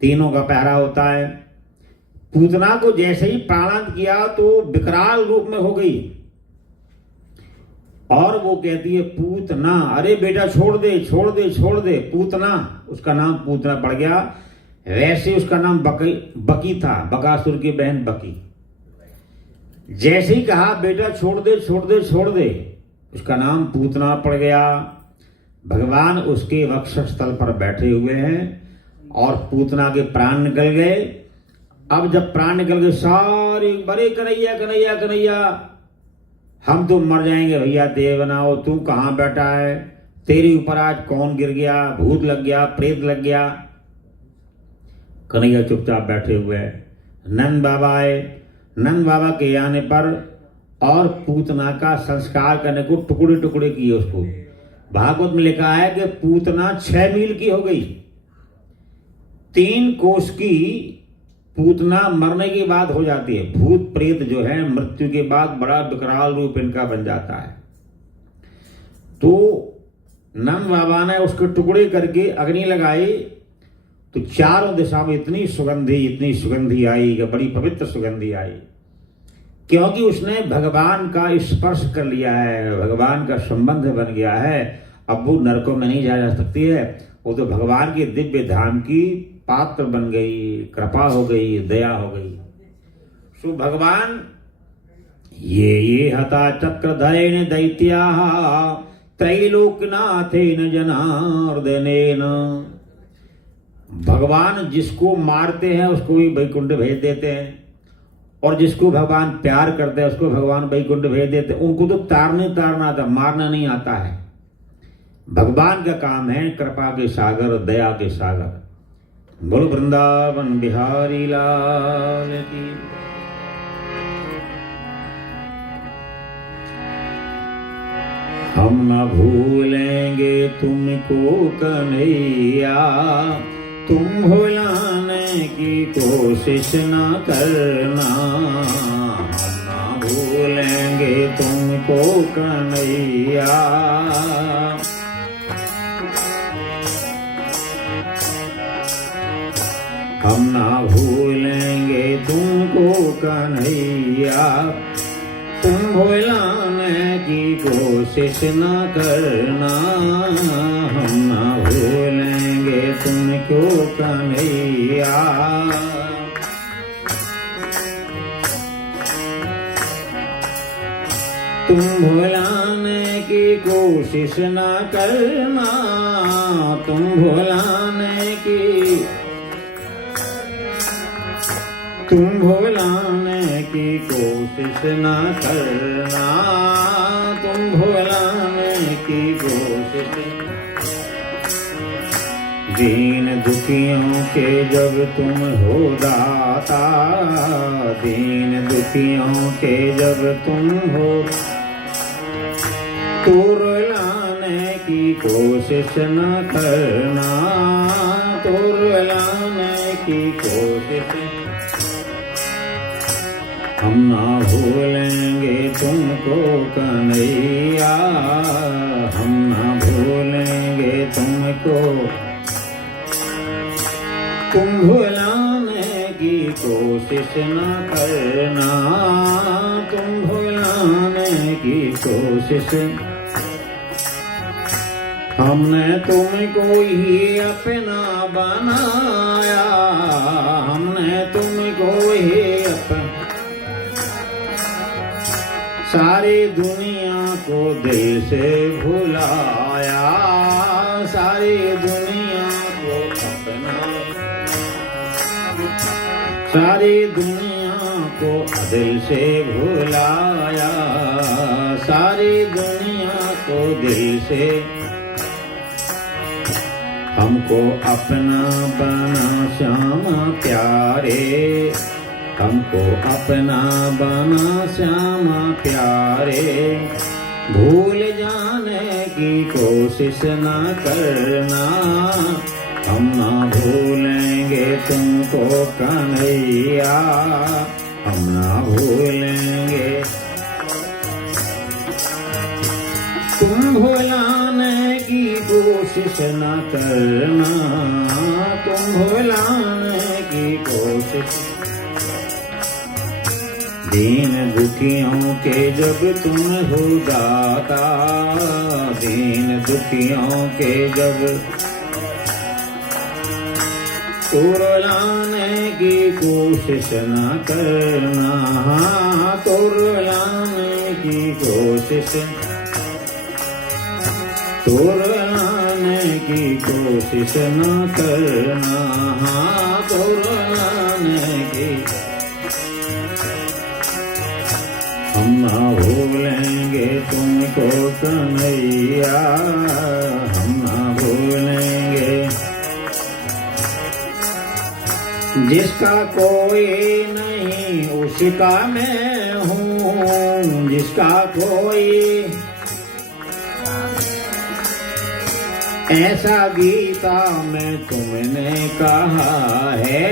तीनों का पहरा होता है। पूतना को जैसे ही प्राणांत किया तो विकराल रूप में हो गई और वो कहती है पूतना, अरे बेटा छोड़ दे छोड़ दे छोड़ दे। पूतना, उसका नाम पूतना पड़ गया। वैसे उसका नाम बकी था, बकासुर की बहन बकी। जैसे ही कहा बेटा छोड़ दे छोड़ दे छोड़ दे, उसका नाम पूतना पड़ गया। भगवान उसके वक्षस्थल पर बैठे हुए हैं और पूतना के प्राण निकल गए। अब जब प्राण निकल गए सारे, बड़े कन्हैया कन्हैया कन्हैया, हम तो मर जाएंगे भैया, देव बनाओ, तू कहाँ बैठा है, तेरे ऊपर आज कौन गिर गया, भूत लग गया, प्रेत लग गया। कन्हैया चुपचाप बैठे हुए हैं। नंद बाबा आए। नंद बाबा के आने पर और पूतना का संस्कार करने को टुकड़े टुकड़े किए उसको। भागवत में लिखा है कि पूतना 6 मील की हो गई। 3 कोस की पूतना मरने के बाद हो जाती है। भूत प्रेत जो है मृत्यु के बाद बड़ा विकराल रूप इनका बन जाता है। तो नंद बाबा ने उसके टुकड़े करके अग्नि लगाई तो चारों दिशा में इतनी सुगंधी आई कि बड़ी पवित्र सुगंधी आई, क्योंकि उसने भगवान का स्पर्श कर लिया है, भगवान का संबंध बन गया है। अब वो नरकों में नहीं जा सकती है, वो तो भगवान के दिव्य धाम की पात्र बन गई, कृपा हो गई, दया हो गई। सो भगवान ये हता चक्रधरेण दैत्याः त्रैलोक्यनाथेन जनार्दनेन। भगवान जिसको मारते हैं उसको भी वैकुंठ भेज देते हैं, और जिसको भगवान प्यार करते हैं उसको भगवान वैकुंठ भेज देते हैं। उनको तो तारना आता, मारना नहीं आता है। भगवान का काम है कृपा के सागर, दया के सागर। बोलो वृंदावन बिहारी लाल की। हम न भूलेंगे तुमको कन्हैया, तुम भुलाने की कोशिश न करना। हम न भूलेंगे तुमको कन्हैया, हम ना भूलेंगे तुमको कन्हैया, तुम भुलाने की कोशिश न करना। हम ना भूलेंगे तुमको कन्हैया, तुम भुलाने की कोशिश न करना। तुम भुलाने की, तुम भुलाने की कोशिश न करना। तुम भुलाने की कोशिश। दीन दुखियों के जब तुम हो दाता, दीन दुखियों के जब तुम हो, तो रुलाने की कोशिश न करना। तो रुलाने की कोशिश। हम ना भूलेंगे तुमको कन्हैया, हम ना भूलेंगे तुमको। तुम भुलाने की कोशिश न करना। तुम भुलाने की कोशिश। हमने तुमको ही अपना बनाया, हमने तुमको ही अपना। सारी दुनिया को दिल से भुलाया, सारी दुनिया को अपना। सारी दुनिया को दिल से भुलाया, सारी दुनिया को दिल से। हमको अपना बना श्यामा प्यारे, हमको अपना बना श्यामा प्यारे। भूल जाने की कोशिश न करना। हम ना भूलेंगे तुमको कन्हैया, हम ना भूलेंगे। तुम भुलाने की कोशिश न करना। तुम भुलाने की कोशिश। दीन दुखियों के जब तुम हो दाता, दीन दुखियों के जब तुरलाने की कोशिश न करना, तुरलाने की कोशिश, तुरलाने की कोशिश न करना, तुरलाने की। हम ना भूलेंगे तुमको कन्हैया, हम ना भूलेंगे। जिसका कोई नहीं उसका मैं हूँ, जिसका कोई, ऐसा गीता में तुमने कहा है,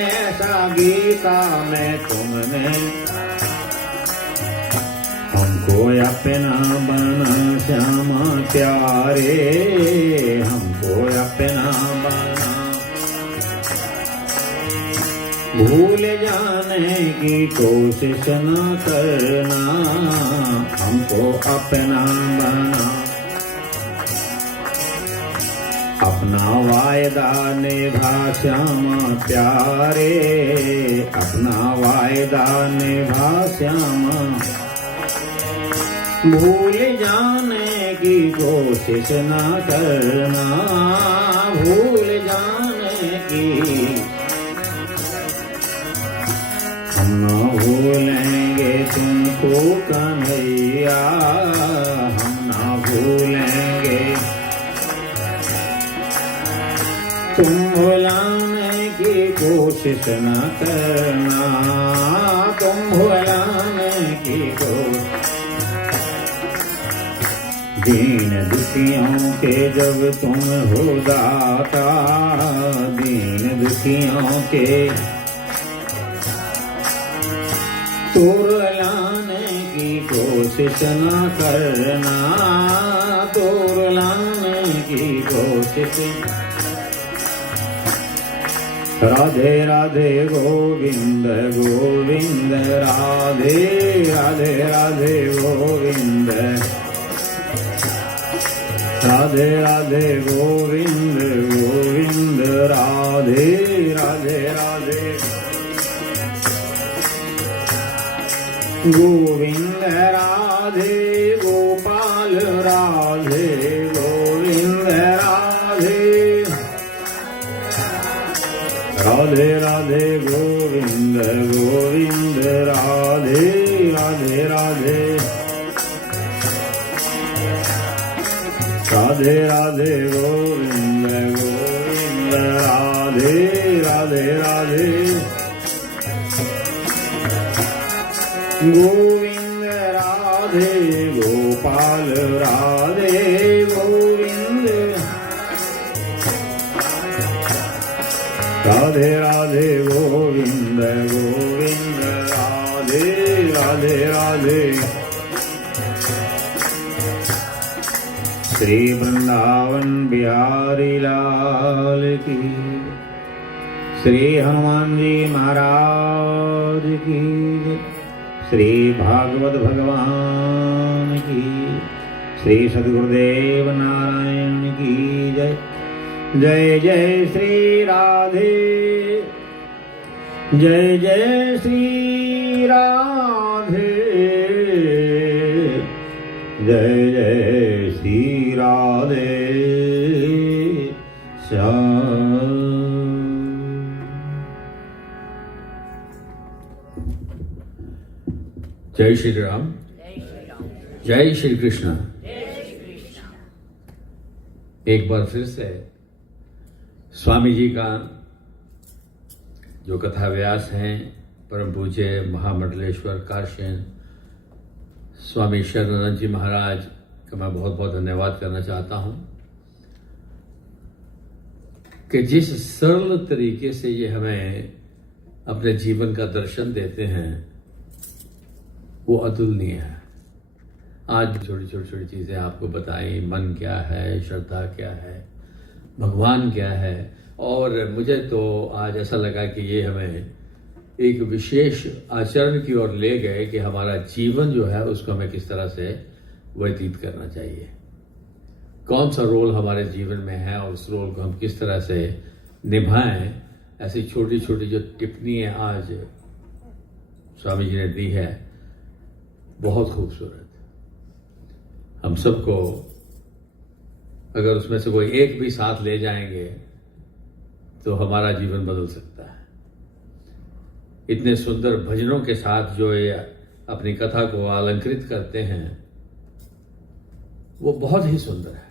ऐसा गीता में तुमने। हमको अपना बना श्यामा प्यारे, हमको अपना बना। भूल जाने की कोशिश न करना, हमको अपना बना। अपना वायदा निभा श्यामा प्यारे, अपना वायदा निभा श्यामा। भूल जाने की कोशिश न करना, भूल जाने की। हम न भूलेंगे तुमको कन्हैया, हम न भूलेंगे। तुम भुलाने की कोशिश न करना, तुम भुलाने की कोशिश। दीन दुखियों के जब तुम हो दाता, दीन दुखियों के तुरलाने की कोशिश न करना, तुरलाने की कोशिश। राधे राधे गोविंद गोविंद, राधे राधे राधे गोविंद, राधे राधे गोविंद गोविंद, राधे राधे राधे गोविंद, राधे गोपाल राधे गोविंद, राधे राधे राधे गोविंद गोविंद, राधे राधे राधे राधे राधे गोविंद गोविंद, राधे राधे राधे गोविंद, राधे गोपाल राधे गोविंद, राधे राधे गोविंद गोविंद, राधे राधे राधे। श्री वृंदावन बिहारी लाल की, श्री हनुमान जी महाराज की, श्री भागवत भगवान की, श्री सद्गुरुदेव नारायण की जय। जय जय श्री राधे, जय जय श्री राधे, जय जय श्री राधे श्याम। जय श्री राम, जय श्री कृष्ण। एक बार फिर से स्वामी जी का जो कथा व्यास हैं, परम पूज्य महामंडलेश्वर काशीन स्वामी शरणानंद जी महाराज का मैं बहुत बहुत धन्यवाद करना चाहता हूं कि जिस सरल तरीके से ये हमें अपने जीवन का दर्शन देते हैं वो अतुलनीय है। आज छोटी छोटी चीज़ें आपको बताई, मन क्या है, श्रद्धा क्या है, भगवान क्या है। और मुझे तो आज ऐसा लगा कि ये हमें एक विशेष आचरण की ओर ले गए कि हमारा जीवन जो है उसको हमें किस तरह से व्यतीत करना चाहिए, कौन सा रोल हमारे जीवन में है और उस रोल को हम किस तरह से निभाएं। ऐसी छोटी छोटी जो टिप्पणियां आज स्वामी जी ने दी है, बहुत खूबसूरत। हम सबको अगर उसमें से कोई एक भी साथ ले जाएंगे तो हमारा जीवन बदल सकता है। इतने सुंदर भजनों के साथ जो ये अपनी कथा को अलंकृत करते हैं वो बहुत ही सुंदर है।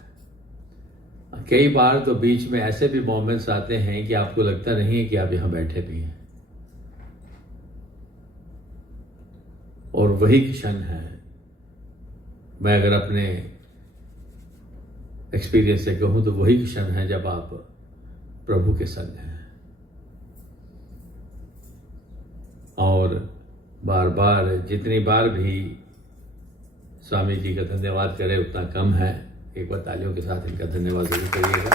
कई बार तो बीच में ऐसे भी मोमेंट्स आते हैं कि आपको लगता नहीं है कि आप यहां बैठे भी हैं, और वही क्षण है, मैं अगर अपने एक्सपीरियंस से कहूं तो वही क्षण है जब आप प्रभु के संग हैं। और बार बार जितनी बार भी स्वामी जी का धन्यवाद करें उतना कम है। एक बार तालियों के साथ इनका धन्यवाद जरूर करिएगा।